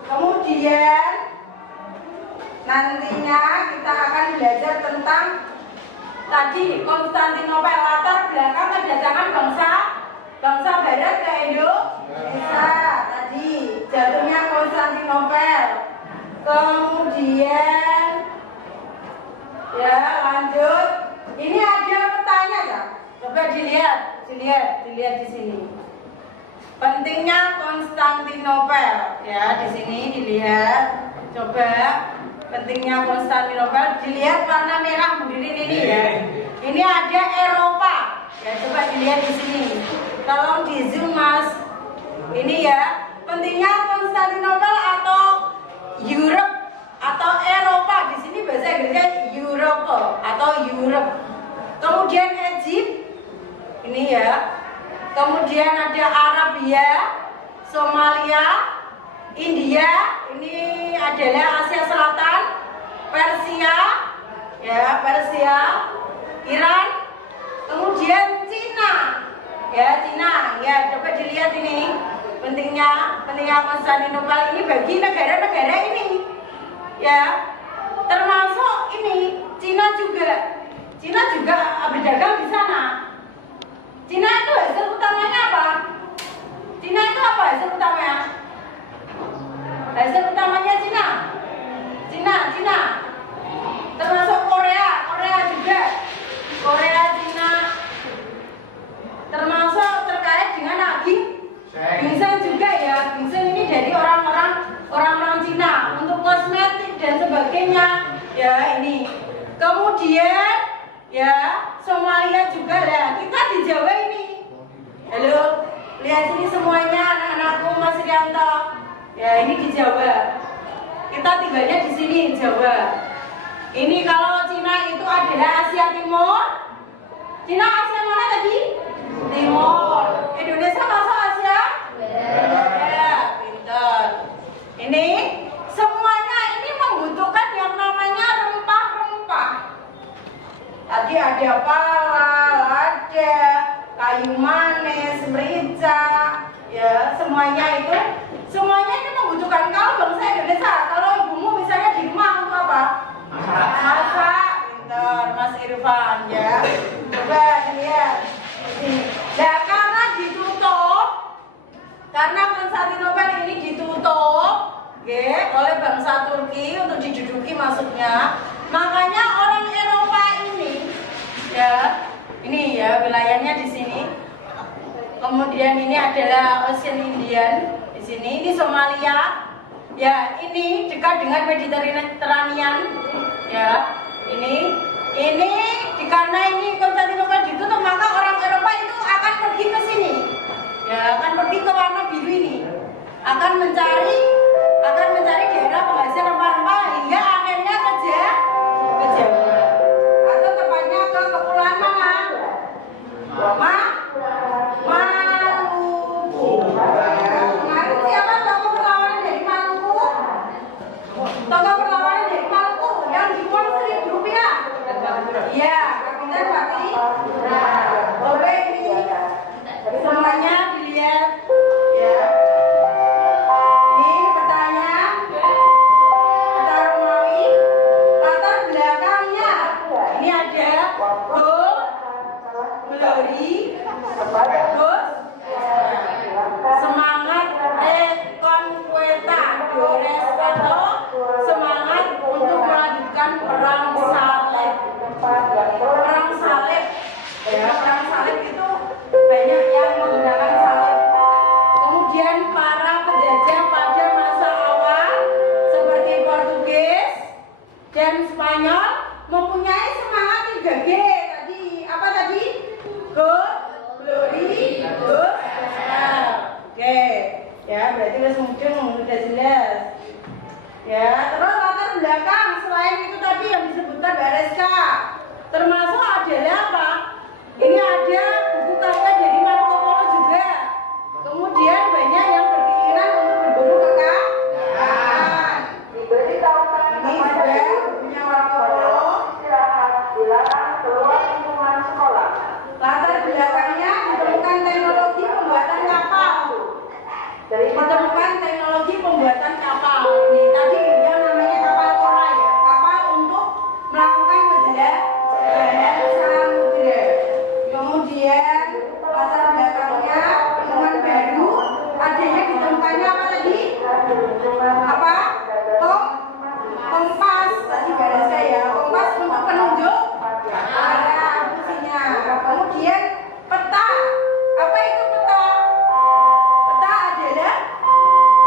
Kemudian nantinya kita akan belajar tentang tadi Konstantinopel, latar belakang kedatangan bangsa Barat ke Indonesia. Tadi jatuhnya Konstantinopel. Kemudian ya lanjut. Ini ada pertanyaan ya. Coba dilihat di sini. Pentingnya Konstantinopel, ya di sini dilihat. Coba pentingnya Konstantinopel, dilihat warna merah berdiri ini ya. Ini ada Eropa, ya coba dilihat di sini. Tolong di zoom Mas. Ini ya pentingnya Konstantinopel atau Europe atau Eropa. Di sini bahasa Inggrisnya Europe atau Europe. Kemudian Egypt. Ini ya. Kemudian ada Arabia, Somalia, India, ini adalah Asia Selatan, Persia, ya Persia, Iran, kemudian Cina, ya Cina, ya coba dilihat ini pentingnya Konstantinopel ini bagi negara-negara ini, ya termasuk ini Cina juga berdagang di sana. Cina itu hasil utamanya apa? Cina itu apa hasil utamanya? Hasil utamanya Cina. Termasuk Korea juga. Korea, Cina. Termasuk terkait dengan ginseng juga ya. Ginseng ini dari orang-orang Cina untuk kosmetik dan sebagainya. Ya ini. Kemudian ya Somalia juga lah. Kita di Jawa ini. Halo, lihat sini semuanya anak-anakku Mas Rianto. Ya ini di Jawa. Kita tinggalnya di sini Jawa. Ini kalau Cina itu adalah Asia Timur. Cina Asia mana tadi? Timur. Indonesia masuk Asia? Ya, pintar. Ini semuanya ini membutuhkan yang namanya rempah-rempah. Tadi ada pala, lada, kayu manis, merica, ya semuanya itu membutuhkan. Kalau bangsa Indonesia, kalau ibumu misalnya di rumah untuk apa? Masak, pintar Mas Irfan ya. Coba lihat ini. Nah, karena Konstantinopel ini ditutup, oleh bangsa Turki untuk diduduki maksudnya. Makanya orang Eropa ini, ya, ini ya wilayahnya di sini. Kemudian ini adalah Ocean Indian di sini. Ini Somalia, ya. Ini dekat dengan Mediterranean, ya. Ini karena ini Konstantinopel ditutup, maka orang Eropa itu akan pergi ke sini, ya, akan pergi ke warna biru ini, akan mencari daerah penghasil rempah-rempah hingga akhirnya ke Jawa, atau tepatnya ke kepulauan mana? Maluku. Kemarin siapa tokoh perlawanan dari Maluku? Tokoh perlawanan dari Maluku yang diuang Rp1.000. Iya, Kapitan Pati. Nah, boleh ini semuanya dilihat, ya. Ini petanya, peta Romawi. Latar belakangnya ini ada Glory, semangat Reconquistadores atau semangat untuk melanjutkan perang salib. Perang salib, ya, perang salib itu banyak yang menggunakan salib. Kemudian para penjajah pada masa awal seperti Portugis dan Spanyol mempunyai semangat 3G tadi. Apa tadi? Good, glory, good. Oke, ya berarti sudah jelas. Ya, terus latar belakang selain itu tadi yang disebutkan RSK, termasuk adalah apa? Ini ada buku karya dari Marco Polo juga. Kemudian banyak yang berkeinginan untuk berburu kekayaan. Ini juga punya Marco Polo. Latar belakangnya ditemukan teknologi pembuatan kapal. Nih, tadi yang namanya kapal Kora ya, kapal untuk melakukan perjalanan samudra. Kemudian latar belakangnya penemuan baru, adanya ditemukannya apa tadi? Apa? Kompas tadi bahasa ya, kompas untuk penunjuk arah fungsinya. Kemudian peta, apa itu peta? Peta adalah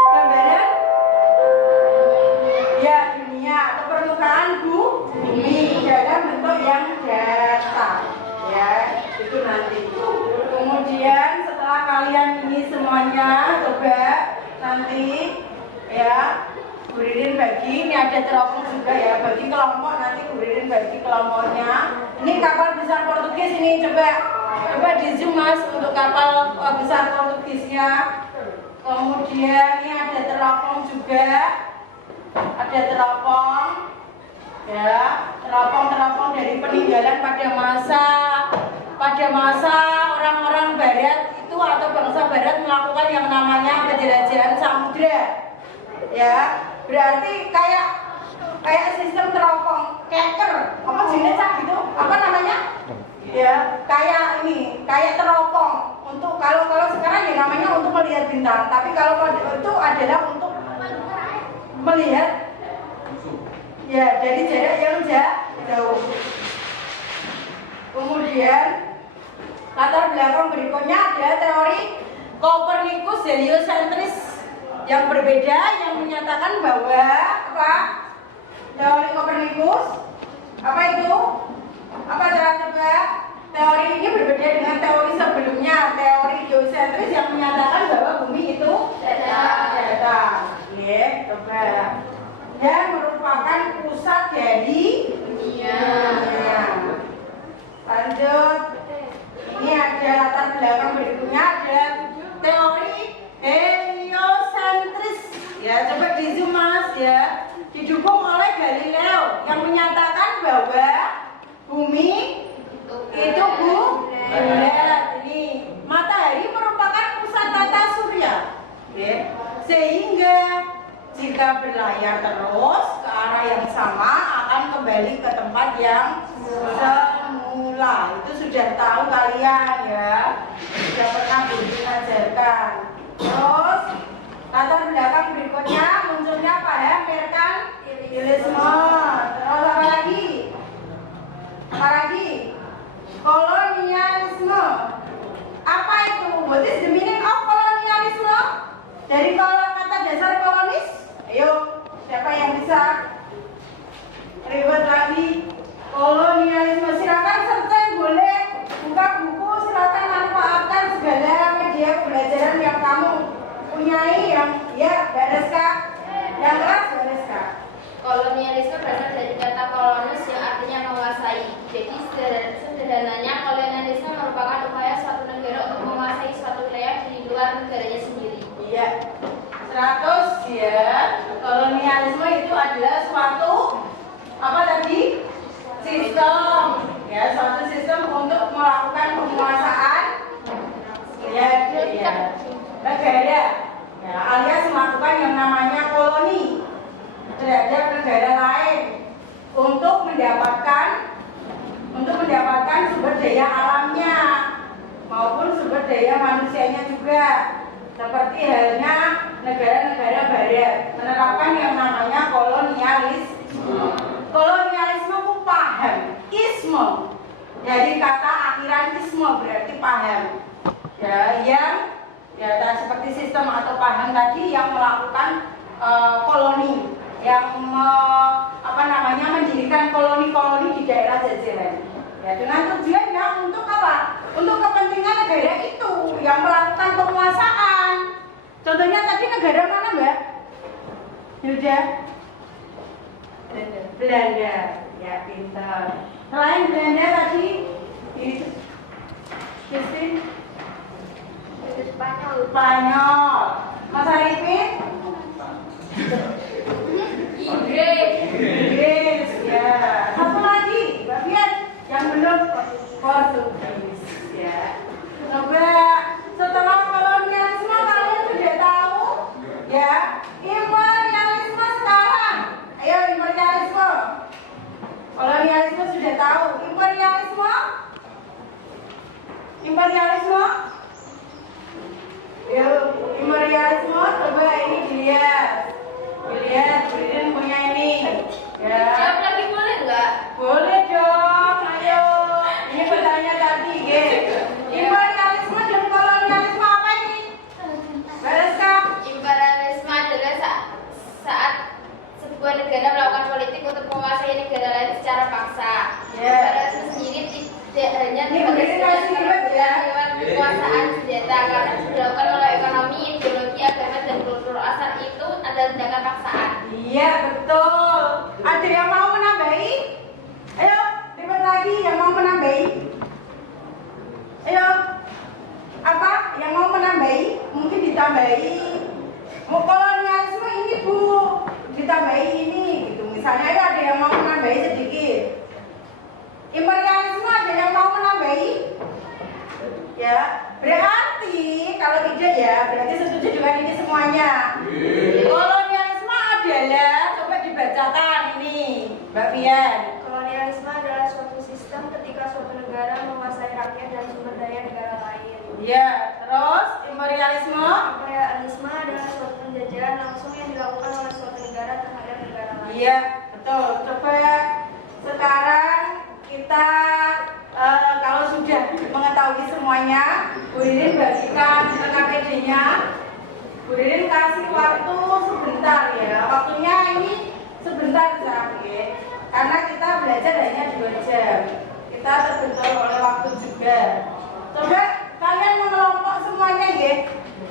gambaran ya dunia atau permukaan bumi dalam bentuk yang datar, ya itu nanti. Kemudian setelah kalian ini semuanya coba nanti ya Bu Ririn bagi, ini ada teropong juga ya, bagi kelompok, nanti Bu Ririn bagi kelompoknya. Ini kapal besar Portugis ini, coba di zoom Mas untuk kapal besar Portugisnya. Kemudian ini ada teropong juga, ada teropong, ya, teropong dari peninggalan pada masa orang-orang Barat itu atau bangsa Barat melakukan yang namanya penjelajahan samudra, ya. Berarti kayak sistem teropong keker apa jenis gitu, apa namanya ya, kayak teropong untuk kalau sekarang ya namanya untuk melihat bintang, tapi kalau itu adalah untuk melihat ya dari jarak yang jauh. Kemudian latar belakang berikutnya adalah teori Copernicus heliocentris yang berbeda, yang menyatakan bahwa apa? Teori Copernicus apa itu? Apa coba? Teori ini berbeda dengan teori sebelumnya, teori geosentris yang menyatakan bahwa bumi itu datar. Ya, coba. Dan merupakan pusat dari dunia. Lanjut. Ini ada latar belakang berikutnya, ada teori heliocentris. Ya, coba di zoom Mas ya. Didukung oleh Galileo yang menyatakan bahwa bumi ya, terus ke arah yang sama akan kembali ke tempat yang semula. Itu sudah tahu kalian ya, sudah pernah Budi ajarkan. Terus latar belakang berikutnya munculnya pada merkantilisme. Terus apa lagi? Apa lagi? Kolonialisme. Apa itu? What is the meaning of kolonialisme? Dari kata dasar kolonis? Ayo, siapa yang bisa ribet lagi? Kolonialisme, silakan searching, boleh buka buku, silakan manfaatkan segala media pembelajaran yang kamu punyai. Yang ya, beres kak? Yang keras beres kak? Kolonialisme berasal dari kata kolonus yang artinya menguasai. Jadi sederhananya kolonialisme merupakan upaya suatu negara untuk menguasai suatu wilayah di luar negaranya sendiri. Iya, 100 ya. Kolonialisme itu adalah suatu apa tadi? Sistem. Ya, suatu sistem untuk melakukan penguasaan ya, negara. Ya, alias melakukan yang namanya koloni terhadap negara lain untuk mendapatkan sumber daya alamnya maupun sumber daya manusianya juga. Seperti halnya negara-negara barat menerapkan yang namanya kolonialisme. Kolonialisme itu paham, isme dari kata akhiran isme berarti paham. Ya, yang ya seperti sistem atau paham tadi yang melakukan koloni, yang mendirikan koloni-koloni di daerah jajahan. Ya, dengan tujuan ya untuk apa? Untuk kepentingan negara itu yang melakukan penguasaan. Contohnya tadi negara mana, Mbak? Yuda? Belanda. Ya, pintar. Selain Belanda tadi itu Spanyol. Mas Arifin? Inggris. Ya. Satu lagi, Mbak Fiat yang belum Portugis. Ya. Coba setelah kolonialisme kalian sudah tahu, ya. Imperialisme sekarang. Ayo imperialisme. Kolonialisme sudah tahu. Imperialisme? Yuk, imperialisme coba ini dilihat. Bridin punya ini. Ya. Jawab lagi boleh nggak? Boleh dong. Ayo. Ini pertanyaan tadi, gitu. Imperialisme dan kolonialisme apa ini? Beres kak? Imperialisme adalah saat sebuah negara melakukan politik untuk menguasai negara lain secara paksa. Imperialisme sendiri tidak hanya lewat kekuasaan senjata, karena dilakukan oleh ekonomi, ideologi, agama, dan kultur. Asal itu adalah tindakan paksaan. Iya betul. Ada yang mau menambahi? Ayo, ribet lagi yang mau menambahi. Ayo, apa? Yang mau menambahi? Mungkin ditambahi. Mau kolonialisme ini bu, ditambahi ini gitu. Misalnya ayo ada yang mau menambahi sedikit. Imperialisme ada yang mau menambahi? Ya, berarti kalau tidak ya, berarti setuju dengan ini semuanya. Kolonialisme adalah, coba dibacakan ini, Mbak Pian. Kolonialisme adalah suatu sistem ketika suatu negara menguasai rakyat dan sumber daya negara lain. Ya, terus imperialisme? Imperialisme adalah suatu penjajahan langsung yang dilakukan oleh suatu negara terhadap negara lain. Iya, betul. Coba sekarang kita kalau sudah mengetahui semuanya, Bu Ririn bagikan ke KPD-nya. Bu Ririn kasih waktu sebentar ya. Waktunya ini sebentar saja, karena kita belajar hanya 2 jam. Kita terbentur oleh waktu juga. Coba kalian mengelompok semuanya ya.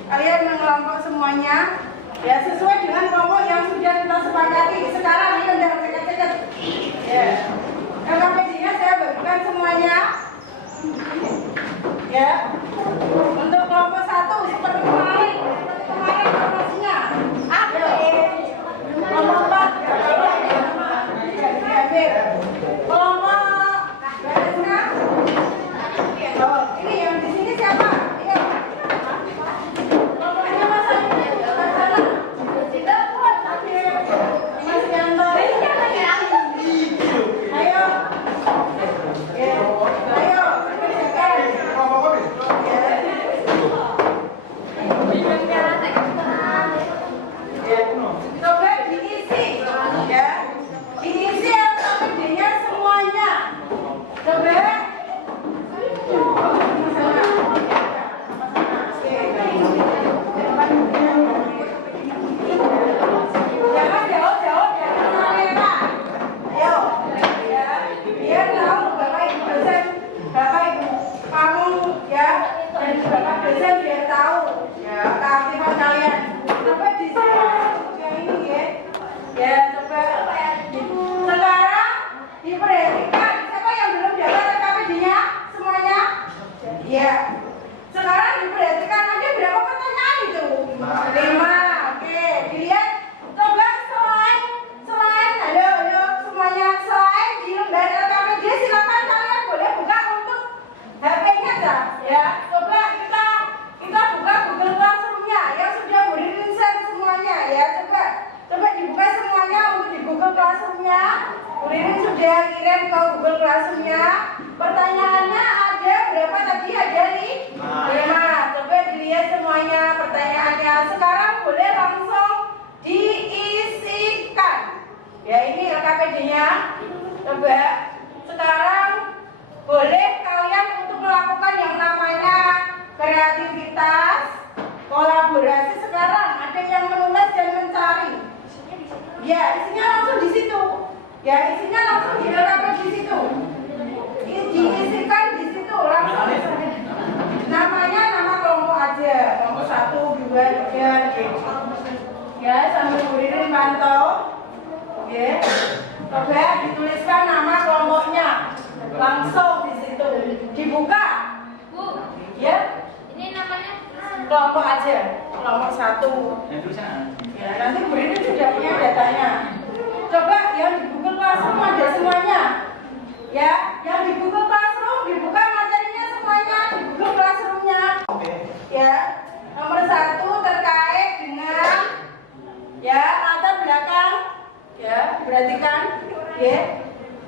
Kalian mengelompok semuanya ya sesuai dengan kelompok yang sudah kita sepakati. Sekarang ini udah ceket-ceket. Ya. KPD-nya saya bagikan semuanya. Ya. Untuk kelompok 1 seperti kemarin informasinya. Kelompok 4 kelompok barisnya. Oh, ini yang di sini siapa? Ayo. Kelompoknya Mas Ali. Tidak kuat tapi dan Bapak dosen biar tahu ya keaktifan kalian. Coba di sini yang ini ya. Ya, coba sekarang diperhatikan siapa yang belum dapat KPD-nya semuanya? Ya. Sekarang diperhatikan ada berapa pertanyaan itu? 5. Oke, dilihat. Coba selain halo semuanya, selain di lembar KPD silakan kalian boleh buka untuk HP-nya aja ya. Coba kita buka Google Classroom-nya yang sudah boleh share semuanya ya. Coba dibuka semuanya untuk di Google Classroom-nya. Urin sudah kirim ke Google Classroom-nya. Pertanyaannya ada berapa tadi? Ada nih 5. Coba dilihat semuanya pertanyaannya. Sekarang boleh langsung diisikan. Ya ini KPD-nya. Coba sekarang boleh kalian untuk melakukan yang namanya kreativitas, kolaborasi. Sekarang ada yang menulis dan mencari. Ya isinya langsung di situ. Ya isinya langsung dilakukan di situ. Diisikan di situ langsung. Namanya nama kelompok aja. Kelompok 1, 2, 3 gitu. Ya sambil berdiri pantau. Oke. Coba dituliskan nama kelompoknya. Langsung di situ. Dibuka. Bu, Ya. ini namanya Kelompok aja. Kelompok 1. Ya, nanti Bu Rini sudah punya datanya. Coba yang di Google Classroom ada semuanya. Ya, yang di Google Classroom dibuka materinya semuanya di Google Classroom-nya. Ya, nomor 1 terkait dengan ya latar belakang. Ya, perhatikan. Ya.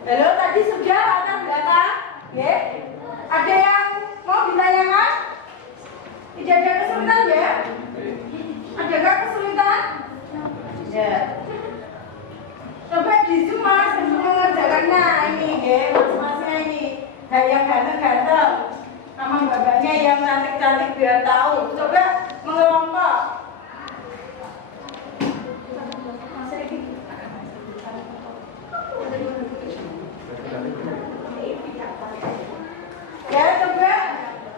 Halo, tadi sudah latar belakang. Ya. Ada yang mau ditanyakan? Tidak ada kesulitan ya? Adakah kesulitan? Ya. Coba di zoom mas, mengerjakannya ini ya, mas-masnya ini. Nah, yang ganteng-ganteng sama mbak-mbaknya yang cantik-cantik biar tahu. Coba mengelompok. Ya, coba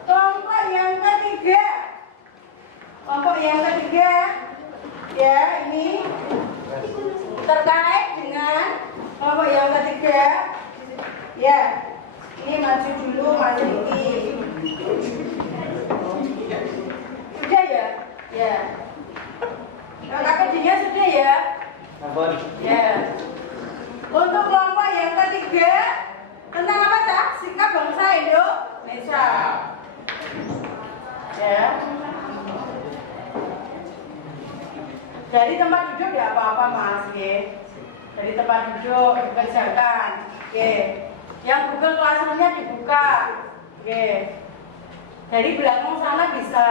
kelompok yang ketiga. Kelompok yang ketiga. Ya, ini terkait dengan kelompok yang ketiga. Ya, ini maju dulu, maju ini. Sudah ya? Ya. KPD-nya sudah ya? Ya. Untuk kelompok yang ketiga tentang apa cak? Sikap bangsa Indonesia. Ya. Dari tempat duduk ya apa-apa mas, ya. Dari tempat duduk dikerjakan, ya. Yang Google Classroom-nya dibuka, ya. Dari belakang sana bisa.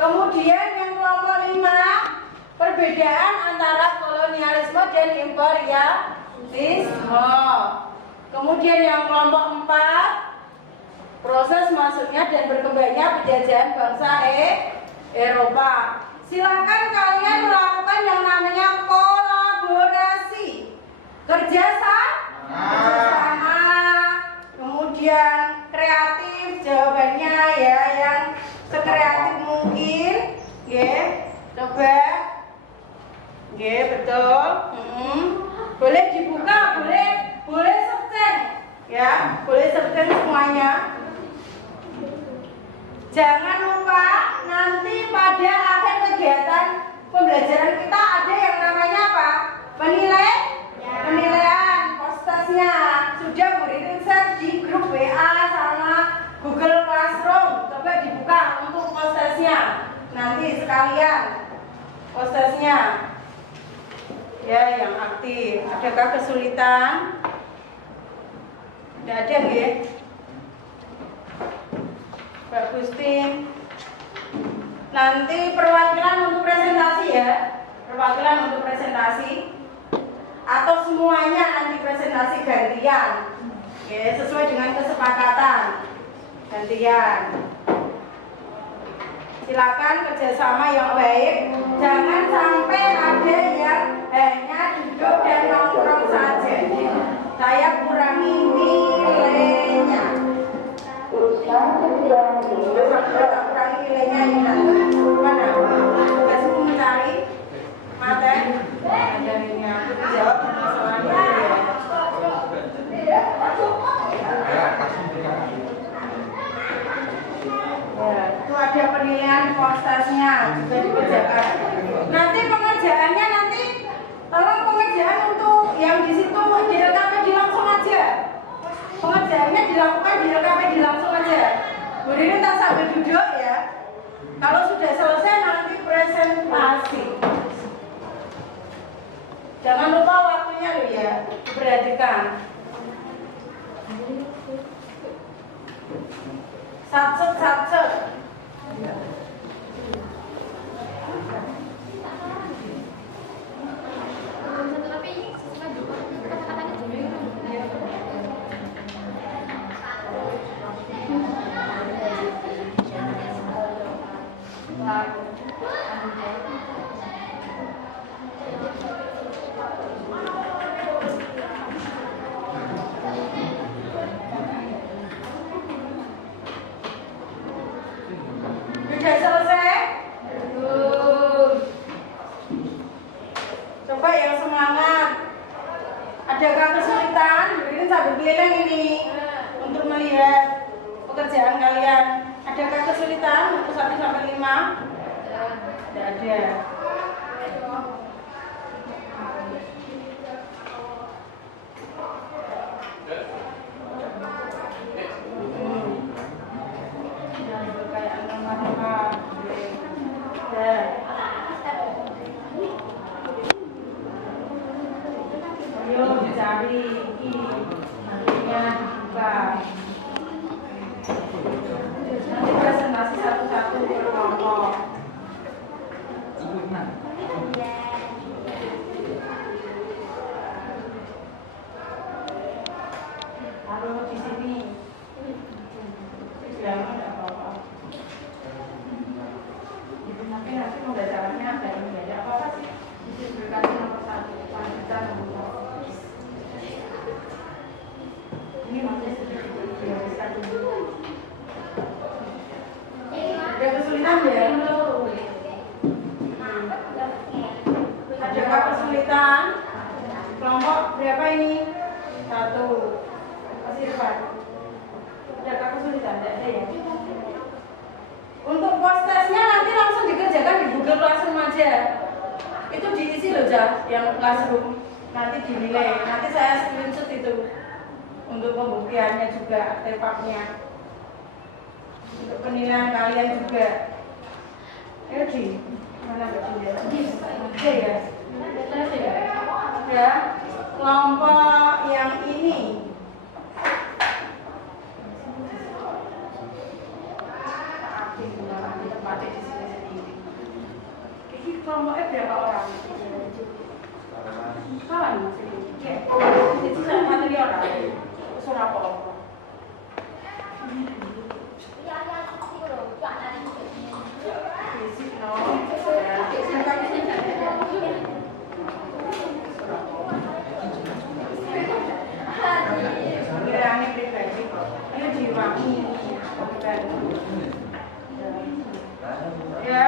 Kemudian yang kelompok 5, perbedaan antara kolonialisme dan imperialisme. Kemudian yang kelompok 4, proses masuknya dan berkembangnya penjajahan bangsa Eropa. Silakan kalian melakukan yang namanya kolaborasi, kerjasama, kemudian kreatif jawabannya ya yang sekreatif mungkin, ya. Coba, ya betul. Boleh dibuka, boleh subten, ya, boleh subten semuanya. Jangan lupa nanti pada akhir kegiatan pembelajaran kita ada yang namanya apa? Penilaian postasnya. Sudah Bu Rini share di grup WA sama Google Classroom. Coba dibuka untuk postasnya. Nanti sekalian postasnya. Ya, yang aktif. Adakah kesulitan? Tidak ada ya? Mbak Gustin, nanti perwakilan untuk presentasi ya, perwakilan untuk presentasi atau semuanya nanti presentasi gantian, ya sesuai dengan kesepakatan gantian. Silakan kerjasama yang baik, jangan sampai ada yang hanya duduk dan nongkrong saja. Saya kurangi nilainya. di LKPD langsung aja. Bu Ririn tak sambil duduk ya. Kalau sudah selesai nanti presentasi. Jangan lupa waktunya loh ya, perhatikan. Satset. Sudah selesai? Coba yang semangat. Adakah kesulitan? Ini sambil keliling ini untuk melihat pekerjaan kalian. Adakah kesulitan untuk 1 sampai 5? Tidak ada. Ayo dicari nantinya dibuka. Nanti presentasi satu-satu per kelompok. Taruh di sini. Jangan ada apa-apa. Tapi nanti pembelajarannya ada apa-apa sih? Diberikan nomor 1, lanjutan nomor 2. Ini masih sedikit bisa dulu. Ada kesulitan ya? Adakah kesulitan? Kelompok berapa ini? 1. Masih depan. Adakah kesulitan? Tidak ada ya? Untuk post testnya nanti langsung dikerjakan di Google Classroom aja. Itu diisi loh Jah, yang Classroom. Nanti dinilai. Nanti saya screenshot itu untuk pembuktiannya juga, artefaknya. Untuk penilaian kalian juga. Ayo di mana berjaya? Oke ya. Ya. Kelompok yang ini. Ini kelompoknya berapa orang? Kawan masih. Jadi satu orang. Suara apa? Basic no. Kiranya pribadi. Ini diwangi. Ya.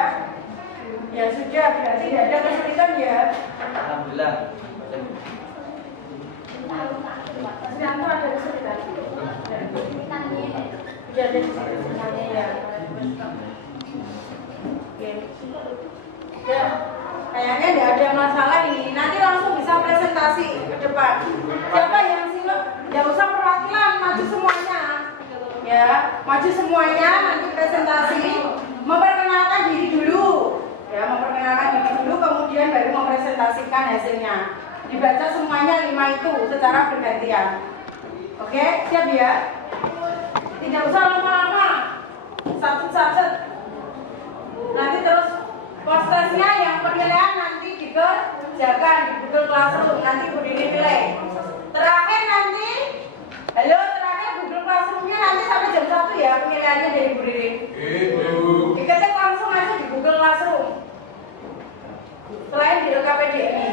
Ya sudah, berarti tidak ada kesulitan ya. Alhamdulillah. Nanti ada kesulitan. Tidak ada kesulitannya ya. Oke. Ya, kayaknya tidak ada masalah ini. Nanti langsung bisa presentasi ke depan. Siapa yang siap? Tidak usah perwakilan, maju semuanya. Ya, maju semuanya. Nanti presentasi. Memperkenalkan diri dulu. Ya, memperkenalkan diri dulu, kemudian baru mempresentasikan hasilnya. Dibaca semuanya 5 itu secara bergantian. Oke, siap ya? Tidak usah lama-lama. Satu-satu. Nanti terus postesnya yang penilaian nanti dikerjakan di Google Classroom. Nanti Bu Dini nilai. Terakhir nanti, terakhir Google Classroom-nya nanti sampai jam 1 ya penilaiannya dari Bu Dini. Diketik langsung aja di Google Classroom. Selain di LKPD ini.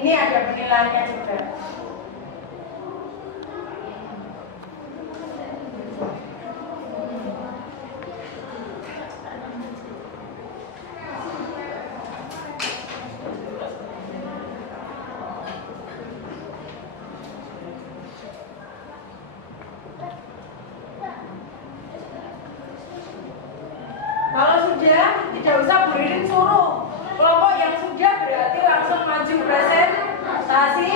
Ini ada penilaiannya juga. Kalau sudah, tidak usah Bu Ririn suruh. Kelompok yang sudah berarti langsung maju presentasi.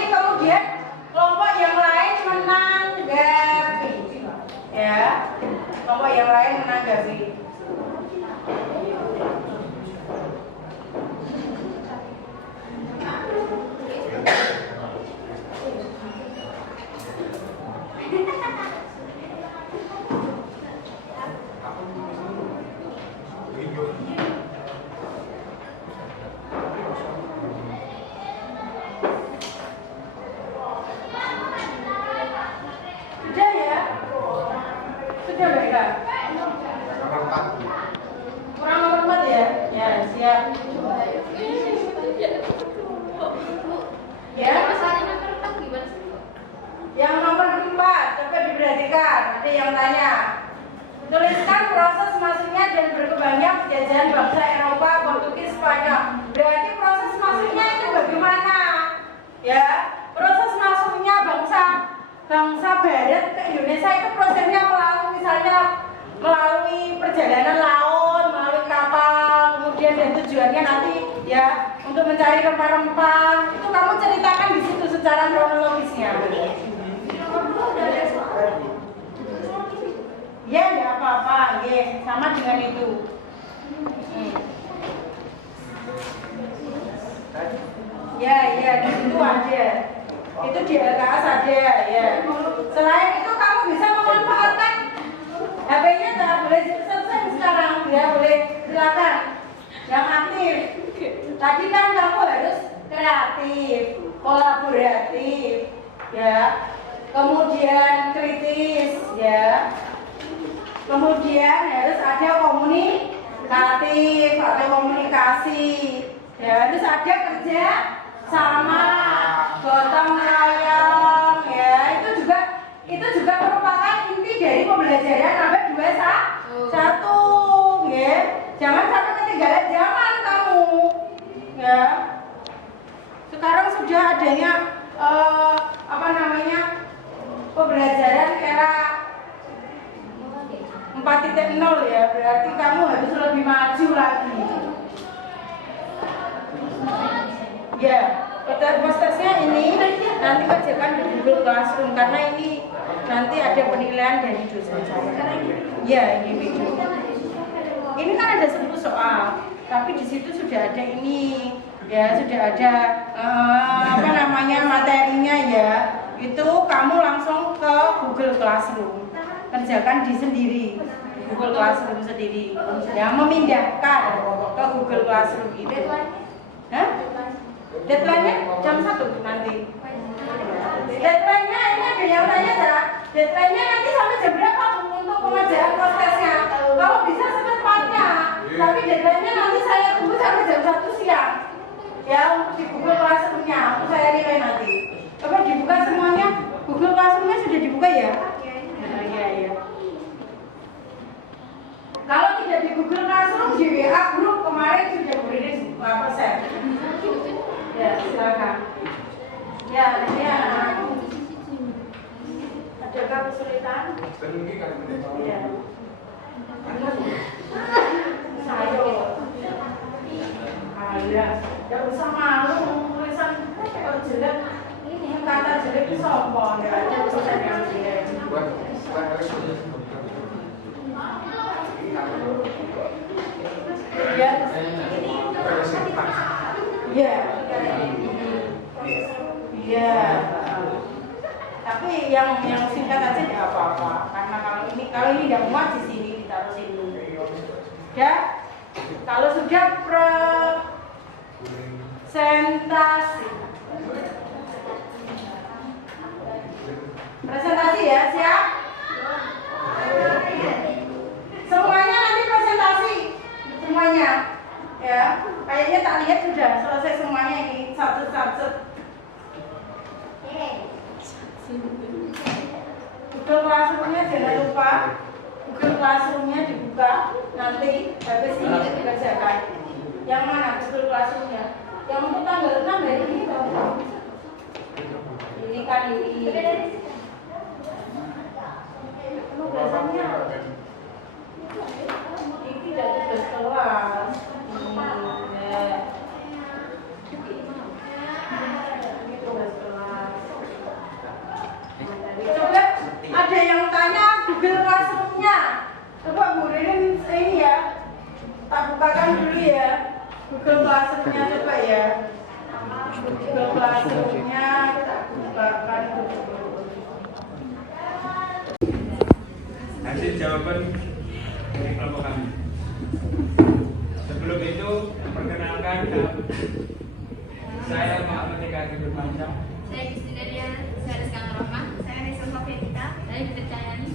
Spanyol. Berarti proses masuknya itu bagaimana? Ya, proses masuknya bangsa Barat ke Indonesia itu prosesnya melalui perjalanan laut, melalui kapal, kemudian dan tujuannya nanti ya untuk mencari rempah-rempah. Itu kamu ceritakan di situ secara kronologisnya. Ya, enggak apa-apa, ya, sama dengan itu. Ya, di situ ada. Itu di LKS ada, ya. Selain itu kamu bisa memanfaatkan HP-nya jangan boleh selesai sekarang, ya boleh silakan. Yang aktif. Tadi kan kamu harus kreatif, kolaboratif, ya. Kemudian kritis, ya. Kemudian harus ada komunikatif atau komunikasi. Ya, harus ada kerja sama, gotong royong, ya. Itu juga merupakan inti dari pembelajaran abad 21, ya. Jangan sampai ketinggalan zaman kamu, ya. Sekarang sudah adanya pembelajaran era 4.0 ya, berarti kamu harus lebih maju lagi. Ya, prosesnya ini nanti kerjakan di Google Classroom karena ini nanti ada penilaian dari dosen saya. Ya, ini video. Ini kan ada 10 soal, tapi di situ sudah ada ini, ya sudah ada materinya ya. Itu kamu langsung ke Google Classroom, kerjakan di sendiri. Google Classroom sendiri, yang memindahkan ke Google Classroom itu. Deadline-nya jam 1 nanti. Deadline-nya ini ada yang tanya ya. Deadline-nya nanti sampai jam berapa untuk pengajaran prosesnya? Kalau bisa secepatnya. Tapi deadline-nya nanti saya tunggu sampai jam 1 siang. Ya, untuk di Google Classroom-nya, untuk saya nilai nanti. Coba dibuka semuanya. Google Classroom-nya sudah dibuka ya? Iya. Kalau tidak di Google Classroom, di WA grup kemarin sudah beriris berapa persen? Ya, silakan. Ya, ini anak-anakku. Adakah kesulitan? Iya. Sayo. Iya. Tidak usah malu, tulisan kalau jelek. Ini kata jelek itu sombong, ya. Ada tulisan yang jelek. Ya. Iya. Iya. Tapi yang singkat aja tidak apa-apa. Karena kalau ini tidak muat di sini ditaruh sini. Ya. Kalau sudah presentasi ya, siap? Semuanya nanti presentasi. Semuanya. Ya, kayaknya tak lihat sudah selesai semuanya ini satu-satu. Google Classroom-nya jangan lupa. Google Classroom-nya dibuka nanti habis ini dikerjakan. Yang mana Google Classroom-nya? Yang untuk tanggal 6 hari ini toh. Ini kan ini. Penugasannya ini dari tugas kelas. Coba ada yang tanya Google Classroom-nya. Coba Bu Ririn ini ya. Tak bukakan dulu ya. Google Classroom-nya coba ya. Google Classroom-nya tak bukakan dulu. Hasil jawaban dari kelompok kami. Sebelum itu, perkenalkan saya Muhammad Eka Firmansyah. Saya Kristidaria, saya Rizkan Rahmah. Saya Nisa Sofianita. Saya Fitri Cahyani.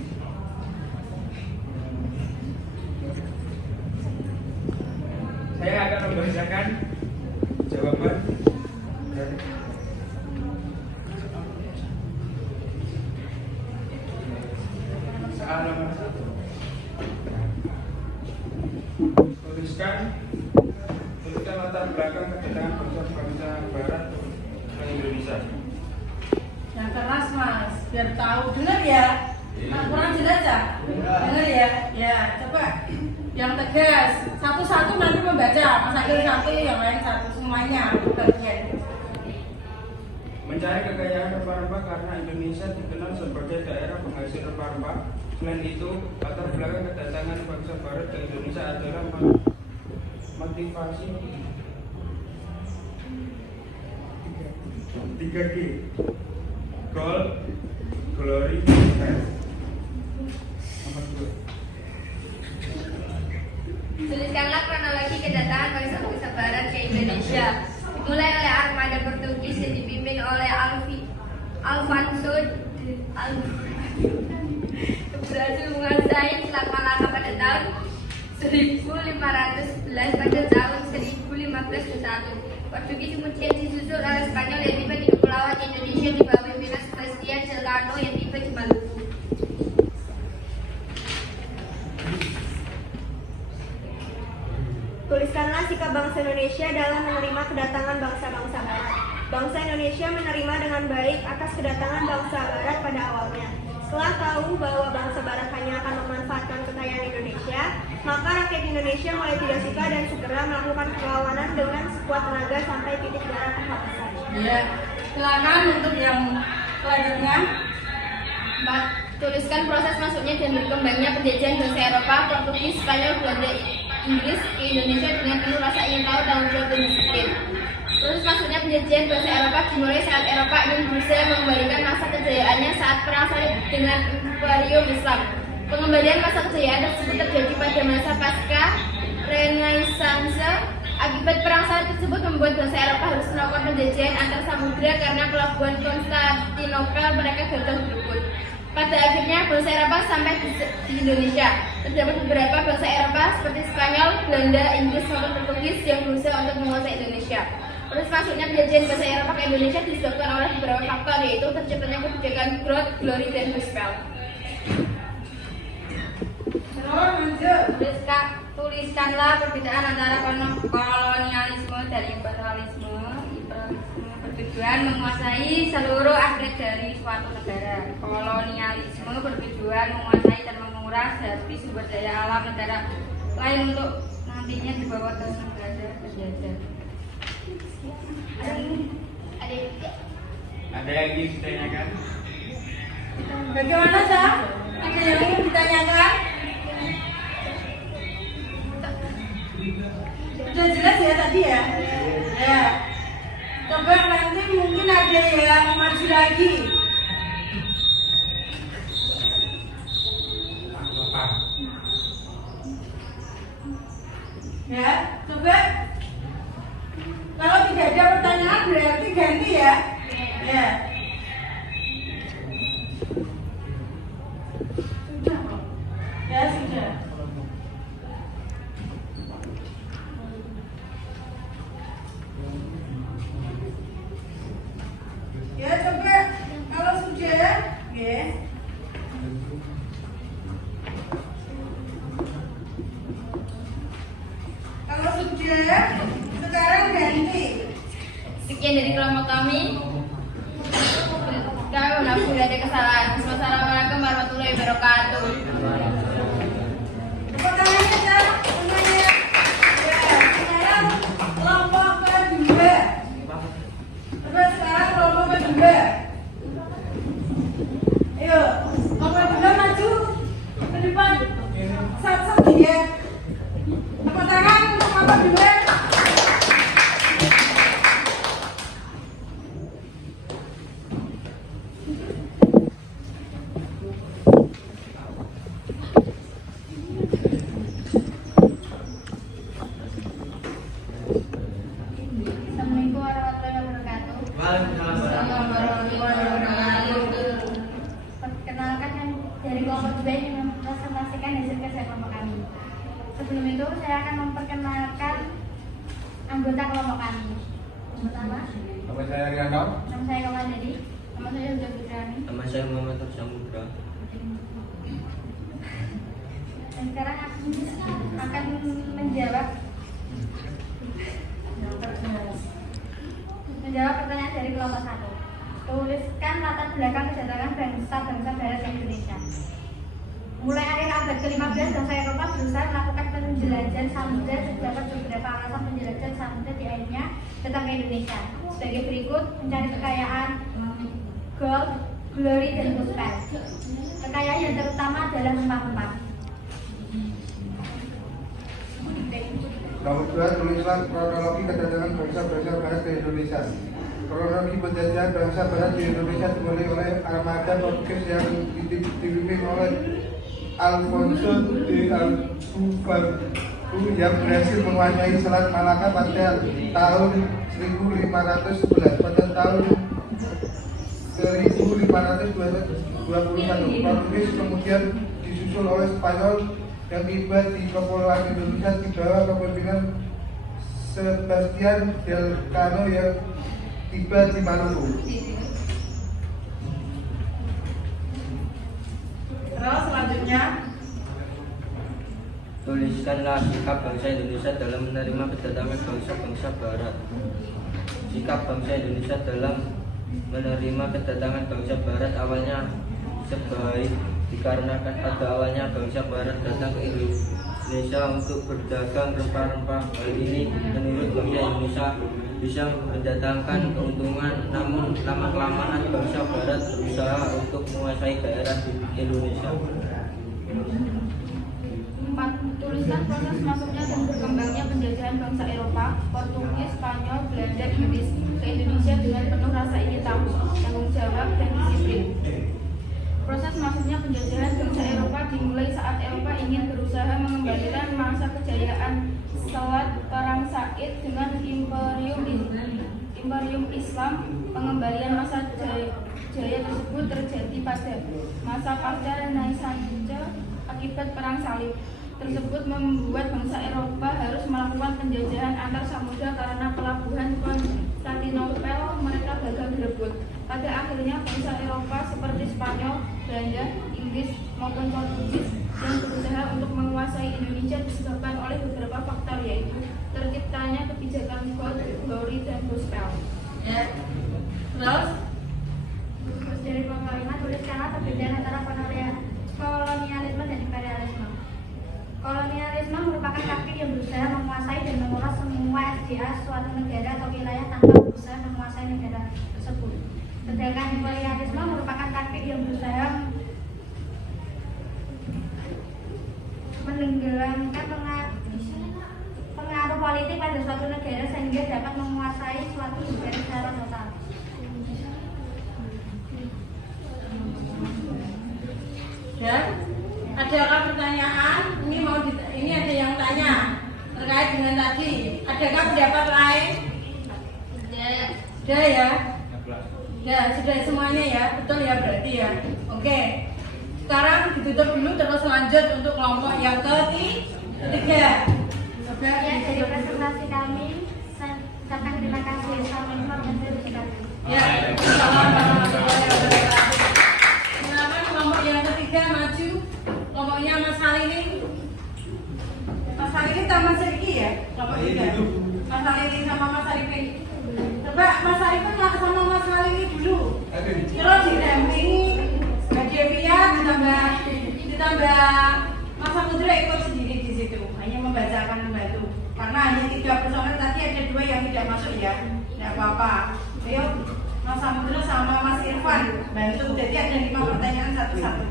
Saya akan membacakan jawaban dari soal nomor 1. Tuliskan semuanya bagian. Mencari kekayaan rempah-rempah karena Indonesia dikenal sebagai daerah penghasil rempah-rempah. Selain itu, latar belakang kedatangan bangsa Barat ke Indonesia adalah motivasi 3G, Gold, Glory, Rest. Nomor 2. Tuliskanlah kronologi kedatangan bangsa-bangsa Barat ke Indonesia. Dimulai oleh armada Portugis yang dipimpin oleh Alfonso berhasil menguasai Selat Malaka pada tahun 1511. Pada tahun 1521, Portugis kemudian disusul oleh Spanyol yang tiba di Kepulauan Indonesia di bawah pimpinan Sebastian Elcano yang tiba di Maluku. Tuliskanlah sikap bangsa Indonesia dalam menerima kedatangan bangsa-bangsa Barat. Bangsa Indonesia menerima dengan baik atas kedatangan bangsa Barat pada awalnya. Setelah tahu bahwa bangsa Barat hanya akan memanfaatkan kekayaan Indonesia, maka rakyat Indonesia mulai tidak suka dan segera melakukan perlawanan dengan sekuat tenaga sampai titik darah penghabisan. Ya, silakan untuk yang selanjutnya. 4. Tuliskan proses masuknya dan berkembangnya penjajahan bangsa Eropa, Portugis, Spanyol, Belanda, Inggris ke Indonesia dengan penuh rasa ingin tahu dan ujian disiplin. Terus masuknya penjajahan bangsa Eropa dimulai saat Eropa ingin berusaha mengembalikan masa kejayaannya saat perang salib dengan Imperium Islam. Pengembalian masa kejayaan tersebut terjadi pada masa pasca Renaissance. Akibat perang salib tersebut membuat bangsa Eropa harus melakukan penjajahan antar samudera karena pelabuhan Konstantinopel mereka gagal berebut. Pada akhirnya bangsa Eropa sampai di Indonesia. Terdapat beberapa bangsa Eropa seperti Spanyol, Belanda, Inggris maupun Portugis yang berusaha untuk menguasai Indonesia. Terus masuknya penjajahan bangsa Eropa ke Indonesia disebabkan oleh beberapa faktor, yaitu terciptanya kebijakan growth, glory, dan gospel. Tuliskanlah perbedaan antara kolonialisme dan imperialisme. Bertujuan menguasai seluruh aspek dari suatu negara. Kolonialisme bertujuan menguasai dan menguras habis sumber daya alam negara lain untuk nantinya dibawa ke negara penjajah. Ada yang ingin ditanyakan? Bagaimana, Sah? Ada yang ingin ditanyakan? Sudah jelas ya tadi ya? Ya. Coba nanti mungkin ada yang maju lagi. Ya, coba. Kalau tidak ada pertanyaan berarti ganti ya. Ya. Sudah kok. Ya sudah. Ya coba kalau sudah, ya. Kalau sudah, sekarang ganti. Sekian dari kelompok kami. Kami mengaku tidak ada kesalahan. Wassalamualaikum warahmatullahi wabarakatuh. Tepuk tangannya, Cak. Semuanya. Ya, sekarang kelompok kedua. Coba sekarang kelompok kedua. Ayo, kelompok kedua maju ke depan. Satu-satu ya. Tepuk tangan untuk kelompok kedua. Assalamualaikum warahmatullahi wabarakatuh. Waalaikumsalam warahmatullahi wabarakatuh. Perkenalkan yang dari kelompok juga yang mempresentasikan hasil kerja kelompok kami. Sebelum itu saya akan memperkenalkan anggota kelompok kami. Yang pertama, Nama saya Riano. nama saya Kamal Dedi, nama saya Huda Putrani. Nama saya Muhammad Samudra. Dan sekarang aku akan menjawab pertanyaan dari kelompok 1. Tuliskan latar belakang kedatangan bangsa-bangsa Barat ke Indonesia. Mulai akhir abad ke-15, bangsa Eropa berusaha melakukan penjelajahan samudera. Terdapat beberapa alasan penjelajahan samudera, di akhirnya tentang Indonesia. Sebagai berikut, mencari kekayaan gold, glory, dan gospel. Kekayaan yang terutama adalah rempah-rempah. Nomor 2, tulislah kronologi kedatangan bangsa-bangsa Barat ke Indonesia. Kronologi penjajahan bangsa Barat di Indonesia dimulai oleh armada Portugis yang dipimpin oleh Alfonso de Albuquerque yang berhasil menguasai Selat Malaka pada tahun 1511. Pada tahun 1521, Portugis kemudian disusul oleh Spanyol yang tiba di Kepulauan Indonesia di bawah kepemimpinan Sebastian Elcano yang tiba di Maluku. Terus selanjutnya, Tuliskanlah sikap bangsa Indonesia dalam menerima kedatangan bangsa-bangsa Barat. Sikap bangsa Indonesia dalam menerima kedatangan bangsa Barat awalnya sebaik dikarenakan pada awalnya bangsa Barat datang ke Indonesia untuk berdagang rempah-rempah. Hal ini menurut bangsa Indonesia bisa mendatangkan keuntungan, namun lama-kelamaan bangsa Barat berusaha untuk menguasai daerah di Indonesia. 4. Tuliskan proses masuknya dan berkembangnya penjajahan bangsa Eropa, Portugis, Spanyol, Belanda, Inggris ke Indonesia dengan penuh rasa ingin tahu, tanggung jawab, dan disiplin. Proses masuknya penjajahan bangsa Eropa dimulai saat Eropa ingin berusaha mengembalikan masa kejayaan setelah Perang Said dengan Imperium Islam. Pengembalian masa jaya tersebut terjadi pada masa pasca Renaissance akibat Perang Salib. Tersebut membuat bangsa Eropa harus melakukan penjajahan antar samudra karena pelabuhan Konstantinopel mereka gagal direbut. Pada akhirnya bangsa Eropa seperti Spanyol, Belanda, Inggris maupun Portugis yang berusaha untuk menguasai Indonesia disebabkan oleh beberapa faktor, yaitu terciptanya kebijakan gold, glory, dan gospel. ya. Terus Dari kelompok 5, tuliskanlah perbedaan antara kolonialisme dan imperialisme. Kolonialisme merupakan taktik yang berusaha menguasai dan menguras semua SDA suatu negara atau wilayah tanpa berusaha menguasai negara tersebut. Sedangkan imperialisme merupakan taktik yang berusaha menenggelamkan pengaruh politik pada suatu negara sehingga dapat menguasai suatu negara secara total. ya, adakah pertanyaan? Ini ada yang tanya terkait dengan tadi. Adakah pendapat lain? Sudah ya? Ya, sudah semuanya ya, betul ya berarti ya. Oke. Sekarang ditutup dulu, terus lanjut untuk kelompok yang ketiga. Coba Ya, dari presentasi kami, saya ucapkan terima kasih. Assalamualaikum warahmatullahi wabarakatuh. Ya, assalamualaikum warahmatullahi wabarakatuh. Silakan kelompok yang ketiga maju. Kelompoknya Mas Halini. Mas Halini sama Mas Riki ya? Kelompok tiga. Mas Halini sama Mas Arifin. Coba Mas Arifin sama Mas Halini dulu. Terus didampingi Mbak Devia ditambah Mas Samudra ikut sendiri di situ. Hanya membacakan membantu. Karena hanya 3 personel, tadi ada 2 yang tidak masuk ya. Tidak apa-apa. Ayo Mas Samudra sama Mas Irfan bantu. Jadi ada 5 pertanyaan satu-satu.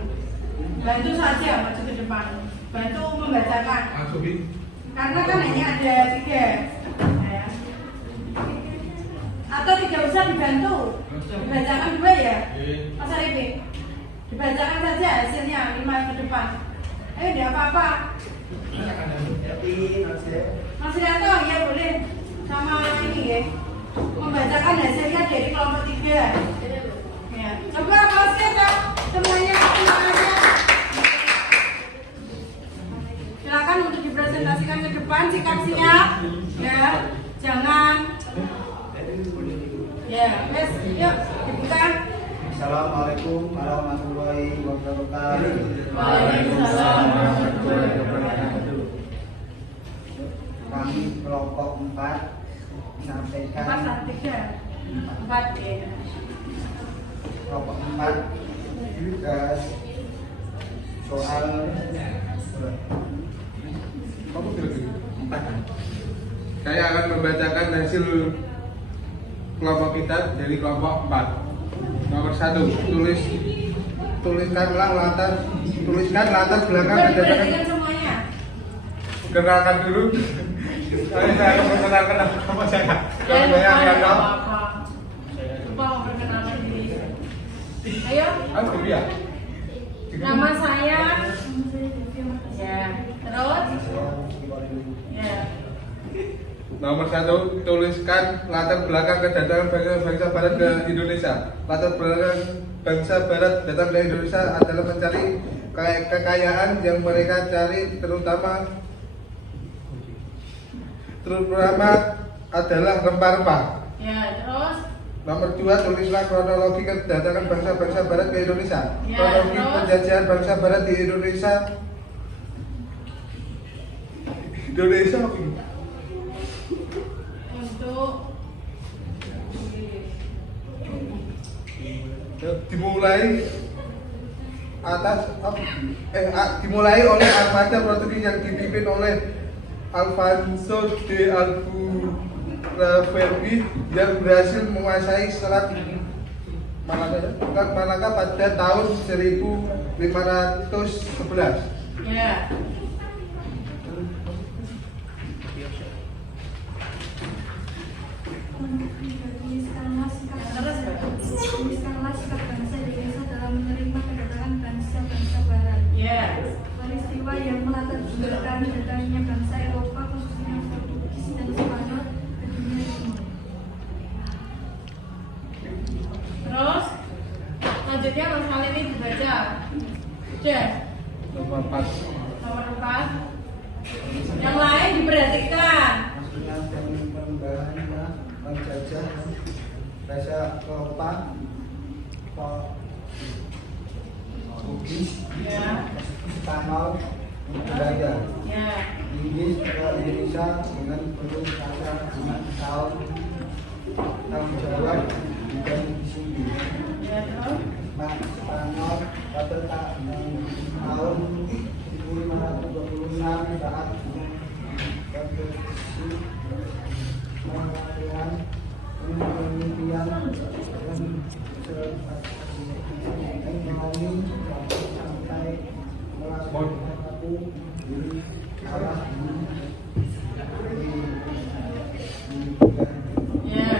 Bantu saja maju ke depan. Bantu membacakan. Karena kan hanya ada 3. Ya. Atau tidak usah dibantu. Dibacakan 2 ya. Mas Arifin. Dibacakan saja hasilnya 5 ke depan. Ayo tidak apa-apa. Mas Rianto ya boleh sama ini ya. Membacakan hasilnya dari kelompok 3. Ya. Coba Mas Rianto semuanya semuanya. Silakan untuk dipresentasikan ke depan, sikap siap. Ya. Jangan. Ya, wes, yuk dibuka. Assalamualaikum warahmatullahi wabarakatuh. Waalaikumsalam warahmatullahi wabarakatuh. Kami kelompok 4 menyampaikan 4 ya. kelompok 4 soal 4. Saya akan membacakan hasil kelompok kita dari kelompok 4. Nomor 1, tuliskan latar belakang kedatangan. Diperhatikan semuanya. Kenalkan dulu. Saya akan memperkenalkan nama saya. Nama saya Arianto. Lupa mau perkenalan diri. Ayo, Ya. nama saya. Ya, terus. Ya. Nomor 1, tuliskan latar belakang kedatangan bangsa Barat ke Indonesia. Latar belakang bangsa Barat datang ke Indonesia adalah mencari kekayaan yang mereka cari, terutama adalah rempah-rempah. Ya, terus. Nomor 2, tulislah kronologi kedatangan bangsa-bangsa Barat ke Indonesia. Ya, Kronologi terus. penjajahan bangsa Barat di Indonesia. Untuk dimulai oleh armada Portugis yang dipimpin oleh Alfonso de Albuquerque yang berhasil menguasai Selat Malaka pada tahun 1511. ya. Tuliskanlah sikap bangsa Indonesia dalam menerima kedatangan bangsa-bangsa Barat. Ya. Peristiwa yang melatar belakangi datangnya bangsa Eropa, khususnya Portugis dan Spanyol, ke dunia timur. Terus selanjutnya Mas Khalid ini dibaca. Udah. Nomor 4. Nomor 4. Yang lain diperhatikan. Maksudnya dengan pembahasannya menjajah bahasa Eropa, Portugis, Ya. Spanyol, Belanda, Ya. Inggris ke Indonesia dengan penuh rasa dengan tanggung jawab dan disiplin. Ya, terus. Spanyol pada tahun 1526 saat konversi pengadilan pemimpinan dan ekonomi sampai melakukan diri arah Ya.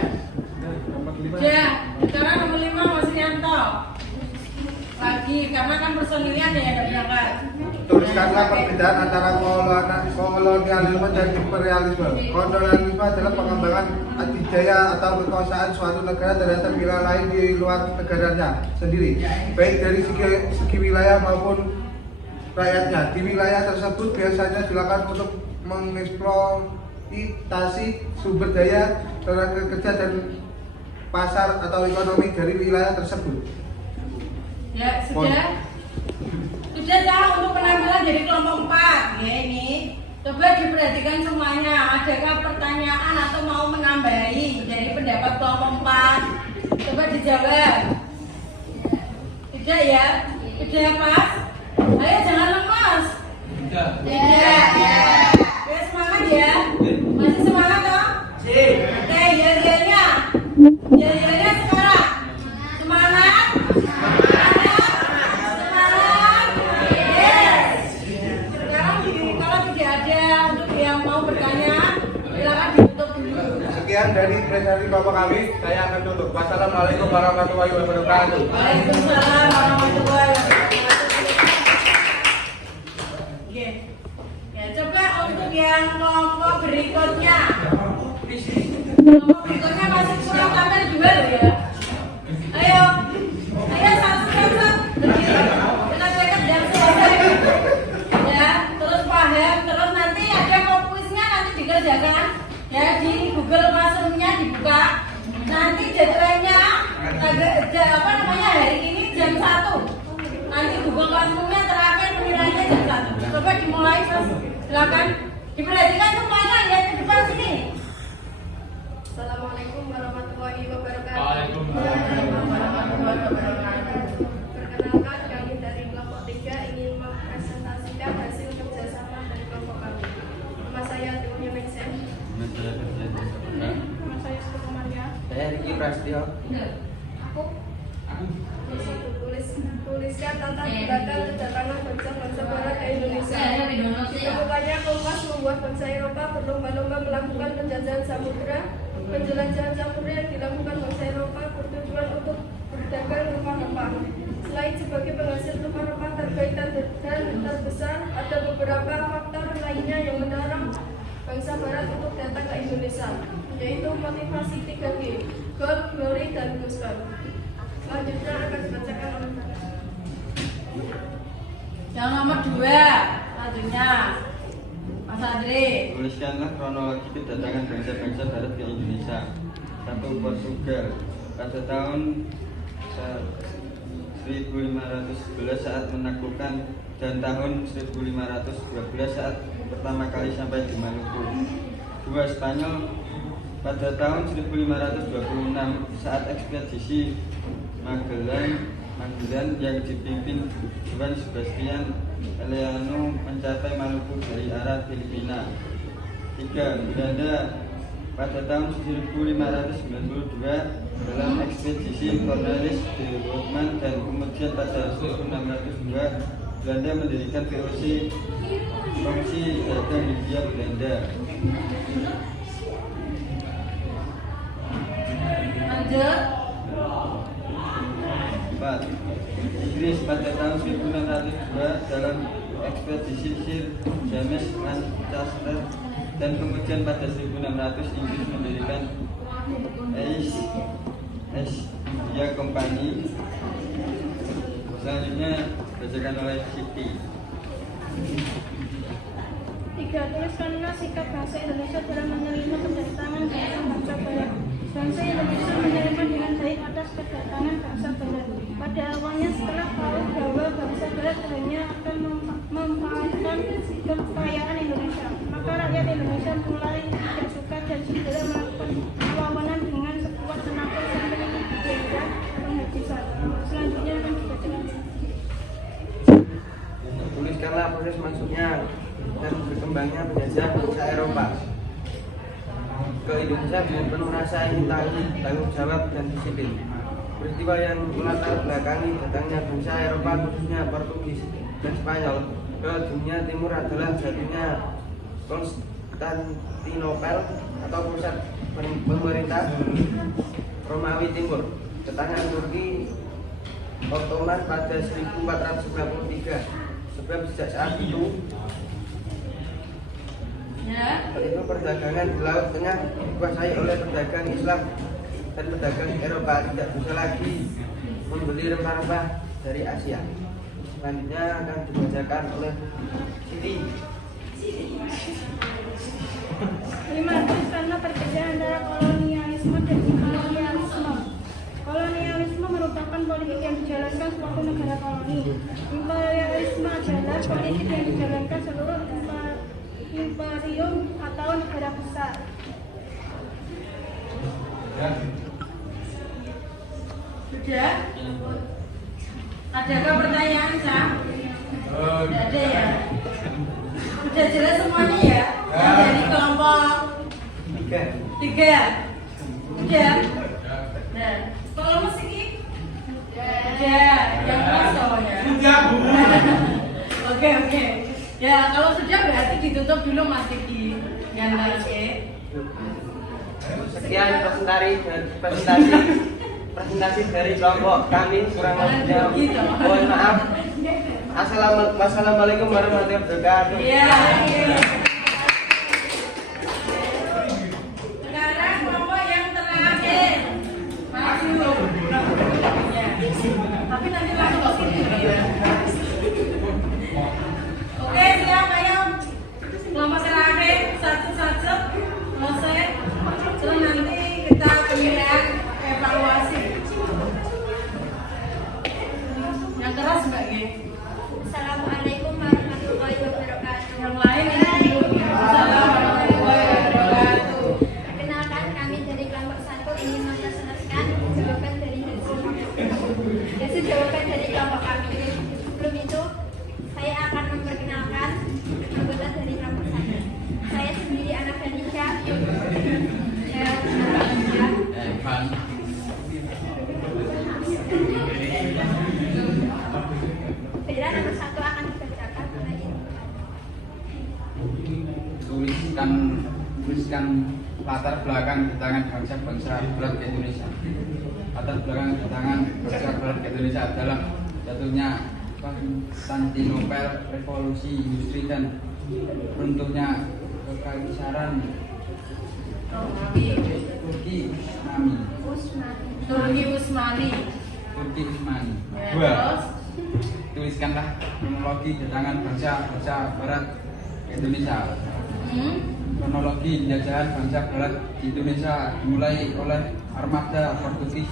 Ya, sekarang nomor 5 Mas Rianto. Lagi karena kan personilnya ada yang berangkat. Tuliskanlah perbedaan antara kolonialisme dan imperialisme. Kolonialisme adalah pengembangan adidaya atau kekuasaan suatu negara terhadap wilayah lain di luar negaranya sendiri, baik dari segi wilayah maupun rakyatnya. Di wilayah tersebut biasanya dilakukan untuk mengeksploitasi sumber daya, tenaga kerja dan pasar atau ekonomi dari wilayah tersebut. Ya, sudah. Sudah ya untuk penampilan dari kelompok 4. Ya, ini. Coba diperhatikan semuanya. Adakah pertanyaan atau mau menambahi dari pendapat kelompok 4? Coba dijawab. Tidak ya? Tidak ya, Mas? Ayo jangan lemas. Tidak. Ya. Ya, semangat ya. Masih semangat toh? Oke, ya-ya-nya. Ya-ya-nya sekarang. Semangat. Sekian dari presentasi Bapak kami, saya akan tutup. Wassalamualaikum warahmatullahi wabarakatuh. Waalaikumsalam warahmatullahi wabarakatuh. Oke. Ya, coba untuk yang kelompok berikutnya. Kelompok berikutnya masih kurang tampil juga loh ya. Ayo. Ayo satu. Berdiri. Kita cekap jam selesai. Ya, terus paham, terus nanti ada kuisnya nanti dikerjakan. Ya, di Google Classroom-nya dibuka. Nanti deadline-nya hari ini jam 1. Nanti Google Classroom-nya terakhir penilaiannya jam 1. Coba dimulai, Mas. Silakan. Diperhatikan semuanya ya di depan sini. Assalamualaikum warahmatullahi wabarakatuh. Waalaikumsalam warahmatullahi wabarakatuh. Perkenalkan, kami dari kelompok 3 ingin mempresentasikan hasil kerjasama dari kelompok kami. Nama saya Tunya Meksen. Saya Riki Prastio. Aku Tuliskan tata belakang kedatangan bangsa-bangsa Barat ke Indonesia. Ditemukannya Kompas membuat bangsa Eropa berlomba-lomba melakukan penjajahan samudera. Penjelajahan samudera yang dilakukan bangsa Eropa bertujuan untuk berdagang rempah-rempah. Selain sebagai penghasil rempah-rempah terkaitan dan terbesar, ada beberapa faktor lainnya yang mendorong bangsa Barat untuk datang ke Indonesia, yaitu motivasi 3G, gold, glory, dan gospel. Selanjutnya akan dibacakan oleh Yang nomor 2, selanjutnya Mas Andri. Tuliskanlah kronologi kedatangan bangsa-bangsa Barat ke Indonesia. 1. Portugal pada tahun 1511 saat menaklukkan dan tahun 1512 saat pertama kali sampai di Maluku. 2. Spanyol pada tahun 1526 saat ekspedisi Magellan yang dipimpin Juan Sebastian Elcano mencapai Maluku dari arah Filipina. 3. Belanda pada tahun 1592 dalam ekspedisi Cornelis de Houtman dan kemudian pada 1602 Belanda mendirikan Komisi Dagang Hindia Belanda. Lanjut. 4. Inggris pada tahun 1602 dalam ekspedisi Sir James Lancaster dan kemudian pada 1600 Inggris mendirikan East India Company. Selanjutnya bacakan oleh Siti. 3. Tuliskanlah sikap bangsa Indonesia dalam menerima kedatangan bangsa Barat. Bangsa Indonesia menerima dengan baik atas kedatangan bangsa Barat. Pada awalnya setelah tahu bahwa bangsa Barat hanya akan memanfaatkan kekayaan Indonesia, maka rakyat Indonesia mulai tidak suka dan segera melakukan perlawanan dengan sekuat tenaga sampai daerah penghabisan. Selanjutnya akan dibacakan. Tuliskanlah proses masuknya dan berkembangnya penjajah bangsa Eropa ke Indonesia dengan penuh rasa ingin tahu, tanggung jawab, dan disiplin. Peristiwa yang melatar belakangi datangnya bangsa Eropa khususnya Portugis dan Spanyol ke dunia timur adalah jatuhnya Konstantinopel atau pusat pemerintah Romawi Timur ke tangan Turki Ottoman pada 1493. Sebab sejak saat itu perdagangan di Laut Tengah dikuasai oleh pedagang Islam dan pedagang Eropa tidak bisa lagi membeli rempah-rempah dari Asia. Selanjutnya akan dibacakan oleh Siti. 5. Tuliskanlah perbedaan antara kolonialisme dan imperialisme. Kolonialisme merupakan politik yang dijalankan suatu negara koloni. Imperialisme adalah politik yang dijalankan seluruh imperium atau negara besar. Sudah? Adakah pertanyaan, Sam? Tidak ada ya? Sudah jelas semuanya ya? Yang dari kelompok 3. Sudah? Nah, kalau musik ini? Sudah. Yang kosong ya? Sudah, Bu. Oke. Ya, kalau sudah berarti ditutup dulu Mas Diki. Yang oke. Sekian presentasi dari kelompok kami kurang lebihnya. Mohon maaf. Wassalamualaikum warahmatullahi wabarakatuh. Iya. Sekarang kelompok yang terakhir. Maju. Ya. Tapi nanti langsung ke sini ya. Oke, siap, ayo. Kelompok terakhir, satu-satu selesai. Terus nanti kita pemilihan evaluasi. Yang keras Mbak G. Assalamualaikum warahmatullahi wabarakatuh. Yang lain ini dulu. menuliskan latar belakang kedatangan bangsa-bangsa berat ke Indonesia. Latar belakang kedatangan bangsa berat ke Indonesia adalah jatuhnya Konstantinopel, revolusi industri dan runtuhnya kekaisaran Turki Utsmani. Ya, Dua, terus tuliskanlah kronologi kedatangan bangsa Barat ke Indonesia. Kronologi penjajahan bangsa Barat di Indonesia dimulai oleh armada Portugis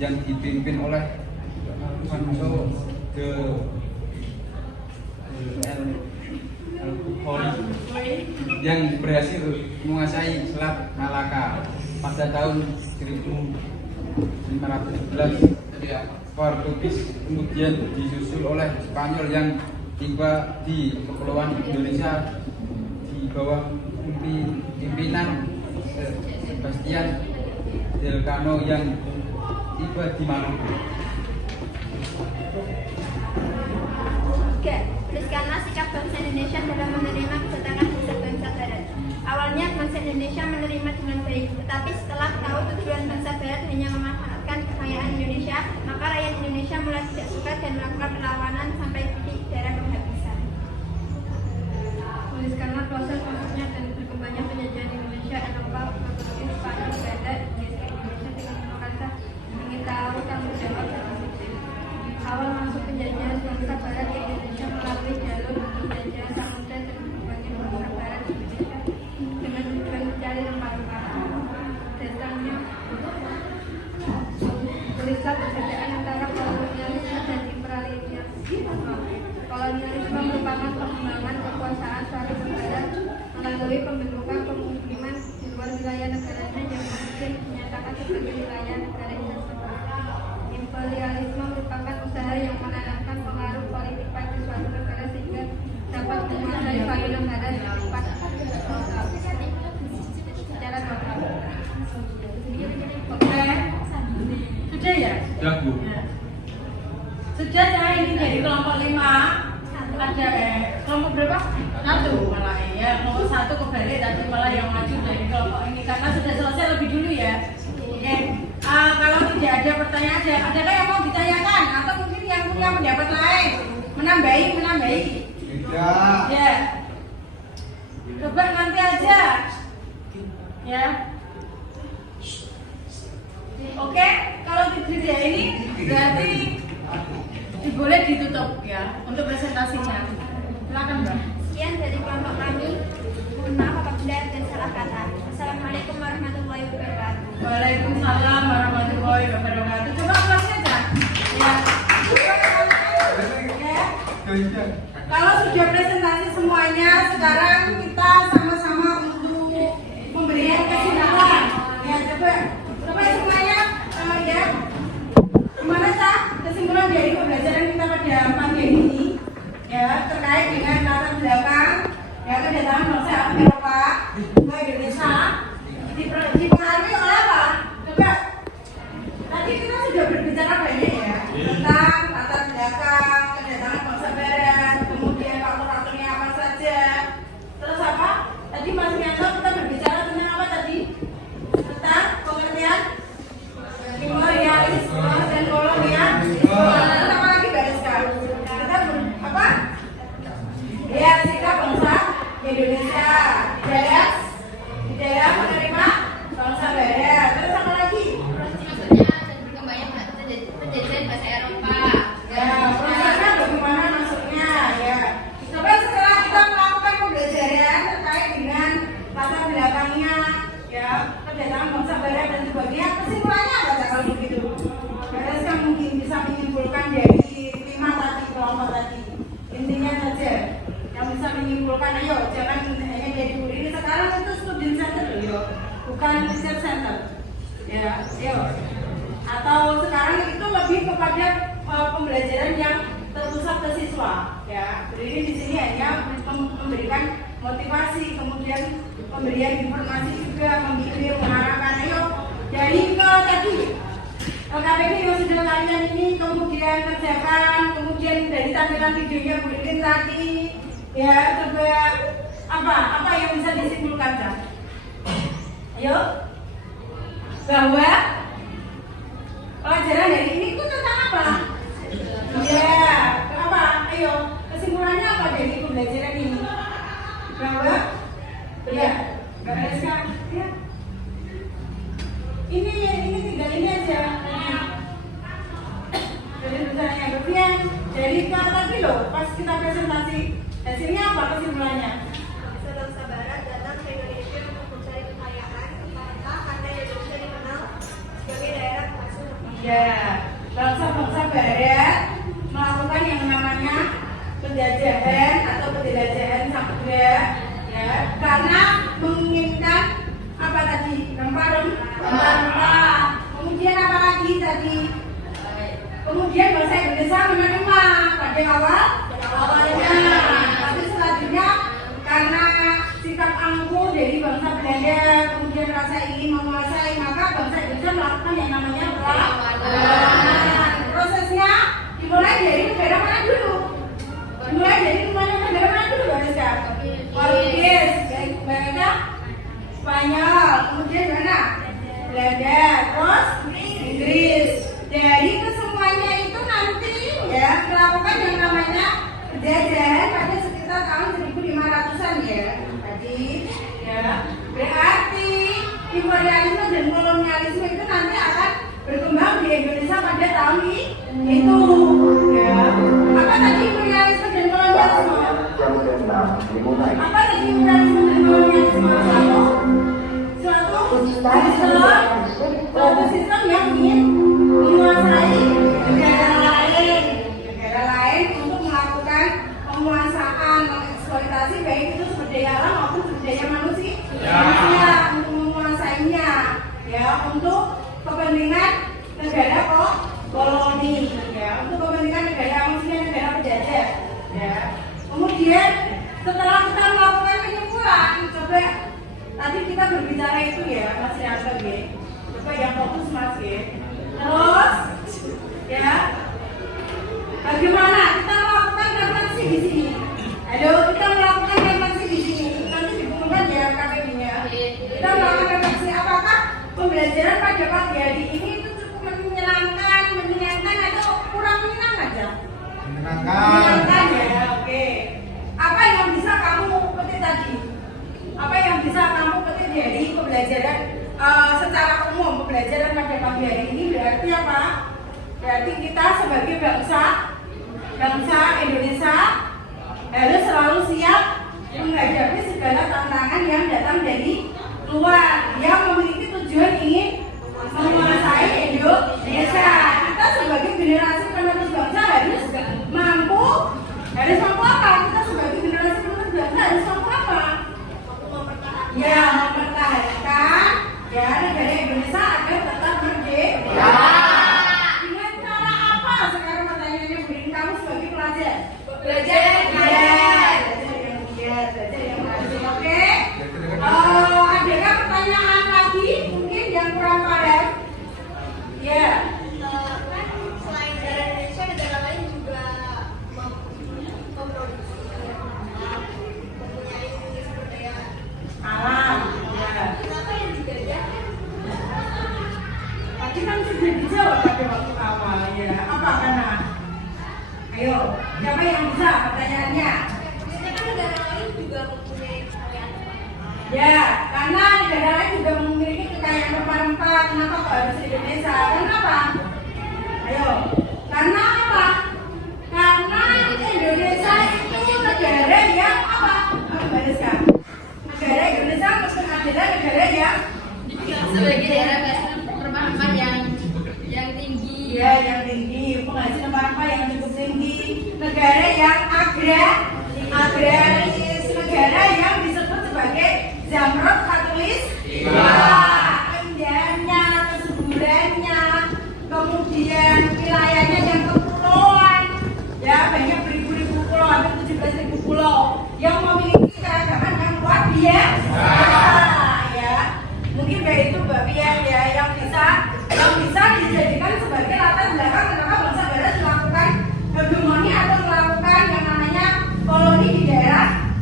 yang dipimpin oleh Alfonso de yang berhasil menguasai Selat Malaka pada tahun 1511. Portugis kemudian disusul oleh Spanyol yang tiba di Kepulauan Indonesia di bawah pimpinan Sebastian Elcano yang tiba di Maluku. Tuliskanlah sikap bangsa Indonesia dalam menerima kedatangan bangsa Barat. Awalnya bangsa Indonesia menerima dengan baik, tetapi setelah tahu tujuan bangsa Barat hanya memanfaatkan kekayaan Indonesia, maka rakyat Indonesia mulai tidak suka dan melakukan perlawanan sampai titik darah penghabisan. Tuliskanlah proses masuknya dan berkembangnya penjajahan Indonesia, Eropa, Portugis, Spanyol, Belanda, Indonesia dengan memaksa ingin tahu tanggung jawab dan nasib. Awal masuk penjajahan bangsa Barat ke Indonesia melalui jalur penjajahan samudra dan berbagai bangsa Barat di Indonesia dengan tujuan mencari rempah-rempah. Datangnya tulislah perbedaan antara kolonialisme dan imperialisme. Kolonialisme merupakan pengembangan kekuasaan suatu negara melalui pembentukan pemukiman di luar wilayah negaranya yang mungkin dinyatakan sebagai wilayah negara tersebut. Imperialisme merupakan usaha yang menanamkan pengaruh politik pada suatu negara sehingga dapat menguasai suatu negara secara total. oke. Sudah ya? Sudah, Bu. Sudah, saya ini dari kelompok 5 ada kelompok berapa? 1 malah ya, kelompok 1 kebalik tadi malah yang maju dari kelompok ini karena sudah selesai lebih dulu ya. Oke, kalau tidak ada pertanyaan, adakah yang mau ditanyakan atau mungkin yang punya pendapat lain menambahi? Tidak. Ya, coba nanti aja ya. Oke, kalau tidak ini berarti boleh ditutup ya untuk presentasinya. Silakan Mbak. Sekian dari kelompok kami. Mohon maaf apabila ada salah kata. Assalamualaikum warahmatullahi wabarakatuh. Waalaikumsalam warahmatullahi wabarakatuh. Coba ulangi aja. Ya. Ya. Kalau sudah presentasi semuanya, sekarang kita sama-sama untuk memberikan kesimpulan. Ya, coba semuanya ya. Gimana Cak kesimpulan dari pembelajaran kita pada pagi ini? Ya, terkait dengan latar belakang ya kedatangan bangsa Eropa ke Indonesia dipengaruhi oleh apa? Coba tadi kita sudah berbicara banyak ya tentang latar belakang kedatangan bangsa Barat, kemudian faktor-faktornya apa saja. Terus apa? Tadi Mas Rianto kita berbicara tentang apa tadi? Tentang pengertian imperialisme dan kolonialisme. Sama lagi Mbak Rizka. Kita apa? Ya, sikap bangsa Indonesia di dalam menerima bangsa Barat. Terus apa lagi? Maksudnya dan berkembangnya penjajahan bahasa Eropa. Ya, prosesnya bagaimana masuknya ya. Coba setelah kita melakukan pembelajaran terkait dengan latar belakangnya ya kedatangan bangsa Barat dan sebagainya, kesimpulannya apa Cak, kalau begitu? Beres kan mungkin bisa menyimpulkan dari 5 tadi kelompok tadi. Intinya saja yang bisa menyimpulkan, ayo jangan hanya jadi guru ini sekarang itu student center loh, bukan research center ya, ayo. Atau sekarang itu lebih kepada pembelajaran yang terpusat ke siswa ya. Jadi di sini hanya memberikan motivasi, kemudian pemberian informasi juga, membimbing, mengarahkan, ayo dari ke tadi KPD yang sudah kalian ini kemudian kerjakan, kemudian dari tampilan videonya Bu Lilin tadi ya, coba apa yang bisa disimpulkan Cak? Ayo. Bahwa pelajaran dari ini itu tentang apa? Ya, kenapa? Ayo, kesimpulannya apa dari pembelajaran ini? Bahwa ya, sekarang ya. Ini tinggal ini aja. Dari misalnya Bevian, dari kata tadi loh, pas kita presentasi hasilnya apa kesimpulannya? Bangsa-bangsa Barat datang ke Indonesia untuk mencari kekayaan, karena Indonesia dikenal sebagai daerah penghasil. Ya, bangsa-bangsa Barat melakukan yang namanya penjajahan atau penjelajahan samudra, ya, karena menginginkan apa tadi? Rempah-rempah. Kemudian apa lagi tadi? Kemudian bangsa Indonesia menerima pada awalnya, tapi selanjutnya karena sikap angkuh dari bangsa Belanda, kemudian rasa ingin menguasai, maka bangsa Indonesia melakukan yang namanya perlawanan. Prosesnya dimulai dari negara mana dulu? Dimulai dari negara mana dulu, Mbak Rizka? Portugis, Belanda, Spanyol, kemudian mana? Belanda, terus Inggris. Dari kesemuanya itu nanti ya melakukan yang namanya penjajahan pada sekitar tahun 1500-an ya tadi ya. Berarti imperialisme dan kolonialisme itu nanti akan berkembang di Indonesia pada tahun itu ya. Apa tadi imperialisme dan kolonialisme? Apa tadi imperialisme dan kolonialisme? Suatu sistem yang ingin menguasai negara lain untuk melakukan penguasaan, mengeksploitasi baik itu sumber daya alam maupun sumber daya manusia untuk menguasainya ya, untuk kepentingan negara koloni ya, untuk kepentingan negara maksudnya negara penjajah ya. Kemudian setelah kita melakukan penyempurnaan, coba tadi kita berbicara itu ya Mas Yanto ya, coba yang fokus Mas ya. Terus ya, bagaimana kita melakukan refleksi di sini? Ayo kita melakukan refleksi di sini. Nanti dibukukan ya KPI-nya. Kita melakukan refleksi apakah pembelajaran pada pagi hari ini itu cukup menyenangkan atau kurang menyenangkan aja? Menyenangkan ya, oke. Apa yang bisa kamu petik tadi? Apa yang bisa kamu petik dari pembelajaran secara umum pembelajaran pada pagi hari ini? Berarti apa? Berarti kita sebagai bangsa Indonesia harus selalu siap menghadapi segala tantangan yang datang dari luar yang memiliki tujuan ingin menguasai Indonesia. Kita sebagai generasi penerus bangsa harus mampu apa? Kita sebagai generasi penerus bangsa harus mampu apa? Ya, mempertahankan ya negara Indonesia agar tetap merdeka. Dengan cara apa? Sekarang pertanyaannya berikan kamu sebagai pelajar. Belajar yang giat, belajar yang rajin. Oke? Adakah pertanyaan lagi? Mungkin yang kurang paham? Ya. Selain negara Indonesia, negara lain juga memproduksi mempunyai sumber daya Alam. Ya. kenapa yang dijajah? Tadi kan sudah dijawab pada waktu awal ya. Apa karena? Ayo, siapa yang bisa pertanyaannya? Biasanya kan negara lain juga mempunyai kekayaan. Ya, karena negara lain juga memiliki kekayaan rempah-rempah. Kenapa kok harus Indonesia? Kenapa? Ayo, karena apa? Karena Indonesia itu negara yang apa? Mbak Rizka? Negara Indonesia adalah negara yang sebagai daerah rempah-rempah yang tinggi. ya, yang tinggi, penghasil rempah yang cukup tinggi, negara yang agraris, negara yang disebut sebagai Zamrud Katolis, indahnya, kesuburannya, kemudian wilayahnya yang kepulauan, ya banyak beribu-ribu pulau, hampir 17.000 pulau yang memiliki keragaman yang luar biasa, ya. Mungkin kayak itu Mbak Pian ya yang bisa dijadikan sebagai latar belakang kenapa bangsa Barat melakukan hegemoni atau melakukan yang namanya koloni di daerah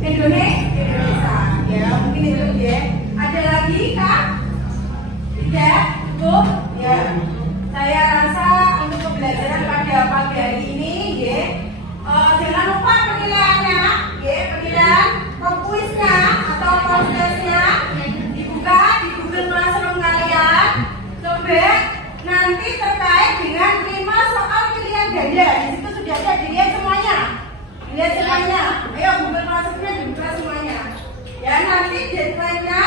Indonesia. Ya mungkin itu ya. Ada lagi saya rasa untuk pembelajaran pada pagi hari ini, jangan lupa penilaiannya, penilaian kuisnya atau prosesnya dibuka di Google Classroom kalian. Coba nanti terkait dengan 5 soal pilihan ganda, di situ sudah ada, dilihat semuanya. Lihat semuanya. Ayo Google Classroom-nya dibuka semuanya. Ya, nanti deadline-nya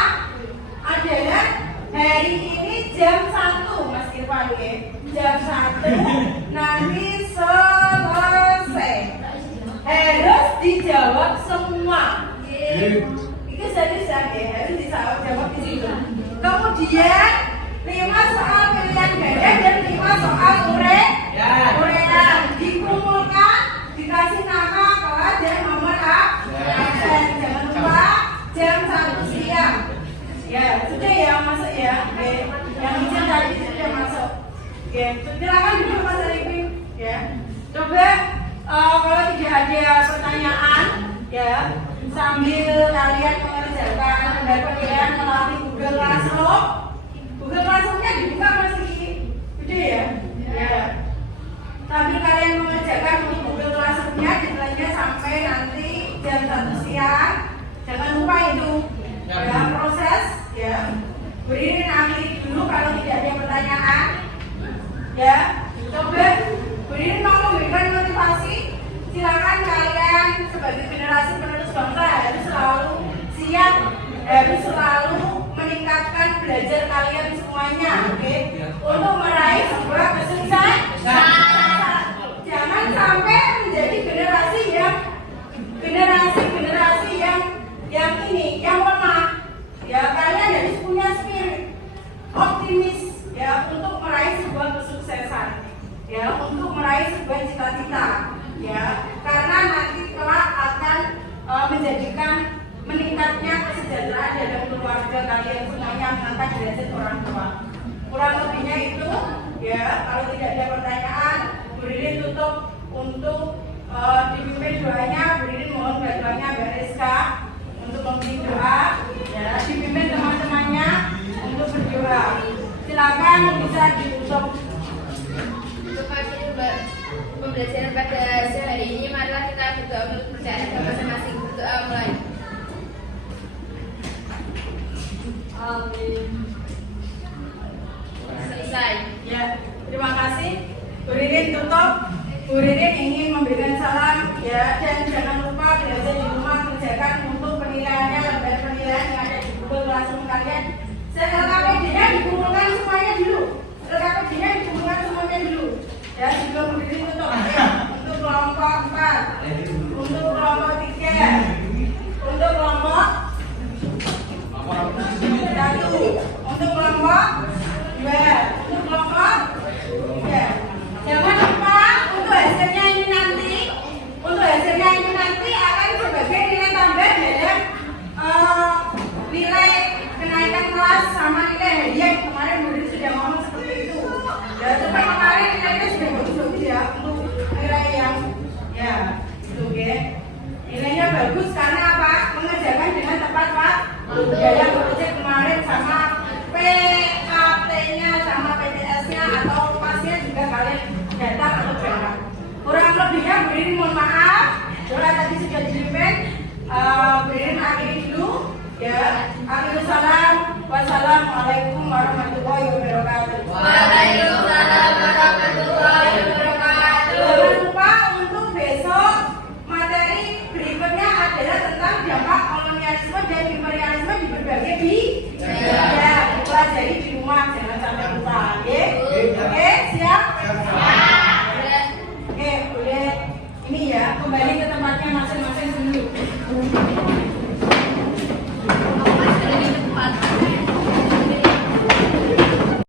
adalah hari ini jam 1 Mas Irfan ya. Jam 1 nanti selesai. Harus dijawab semua. Itu serius ya, harus dijawab di situ. Kemudian 5 soal pilihan ganda dan 5 soal urean dikumpulkan, dikasih nama, kelas dan nomor absen. Jangan lupa jam 1 siang. Ya, sudah ya masuk ya. Yang izin tadi sudah masuk. Silakan duduk Mas Arifin. Ya, coba kalau tidak ada pertanyaan, ya sambil kalian mengerjakan penilaian melalui Google Classroom. Google Classroom-nya dibuka masih gede ya. Ya. Sambil kalian mengerjakan untuk Google Classroom-nya, deadline-nya sampai nanti jam 1 siang. Jangan lupa itu dalam proses ya. Berdiri akhiri dulu kalau tidak ada pertanyaan. Ya, coba berdiri mau memberikan motivasi. Silakan kalian sebagai generasi penerus bangsa harus selalu siap, harus selalu meningkatkan belajar kalian semuanya, untuk meraih sebuah kesuksesan. Jangan sampai menjadi generasi yang ini, yang lemah. Ya, kalian harus punya spirit optimis ya untuk meraih sebuah kesuksesan, ya untuk meraih sebuah cita-cita, ya karena nanti kelak akan menjadikan meningkatnya kesejahteraan dalam keluarga kalian semuanya, mengangkat derajat orang tua. Kurang lebihnya itu, ya kalau tidak ada pertanyaan, Bu Ririn tutup untuk dipimpin doanya. Bu Ririn mohon bantuannya Mbak Rizka untuk memberi doa, ya dipimpin teman-temannya untuk berdoa. Silakan bisa ditutup. Untuk pembelajaran pada sehari ini, marilah kita berdoa menurut percayaan agama masing-masing. Berdoa mulai. Amin. Selesai. Ya, terima kasih. Bu Ririn tutup. Bu Ririn ingin memberikan salam ya, dan jangan lupa belajar di rumah, kerjakan untuk penilaiannya, lembar penilaian yang ada di Google Classroom kalian. LKPD-nya dikumpulkan semuanya dulu. LKPD-nya dikumpulkan semuanya dulu. Ya, juga Bu Ririn tutup. Ya, untuk kelompok 4, untuk kelompok 3, untuk kelompok 1, untuk kelompok 2, untuk kelompok 3. Jangan lupa untuk hasilnya ini nanti akan sebagai nilai tambah dalam nilai kenaikan kelas sama nilai hadiah. Kemarin Bu Ririn sudah ngomong seperti itu. Ya, coba kemarin nilainya sudah bagus ya untuk nilai yang ya itu nilainya bagus karena apa? Mengerjakan dengan tepat Pak. Dalam proyek kemarin sama PAT-nya sama PTS-nya atau pasnya juga kalian datang atau berangkat. Kurang lebihnya Bu Ririn mohon maaf. Doa tadi sudah dipimpin. Bu Ririn akhiri dulu. Ya, akhirul salam. Wassalamualaikum warahmatullahi wabarakatuh. Waalaikumsalam warahmatullahi wabarakatuh. Jangan lupa untuk besok materi berikutnya adalah tentang dampak kolonialisme dan imperialisme.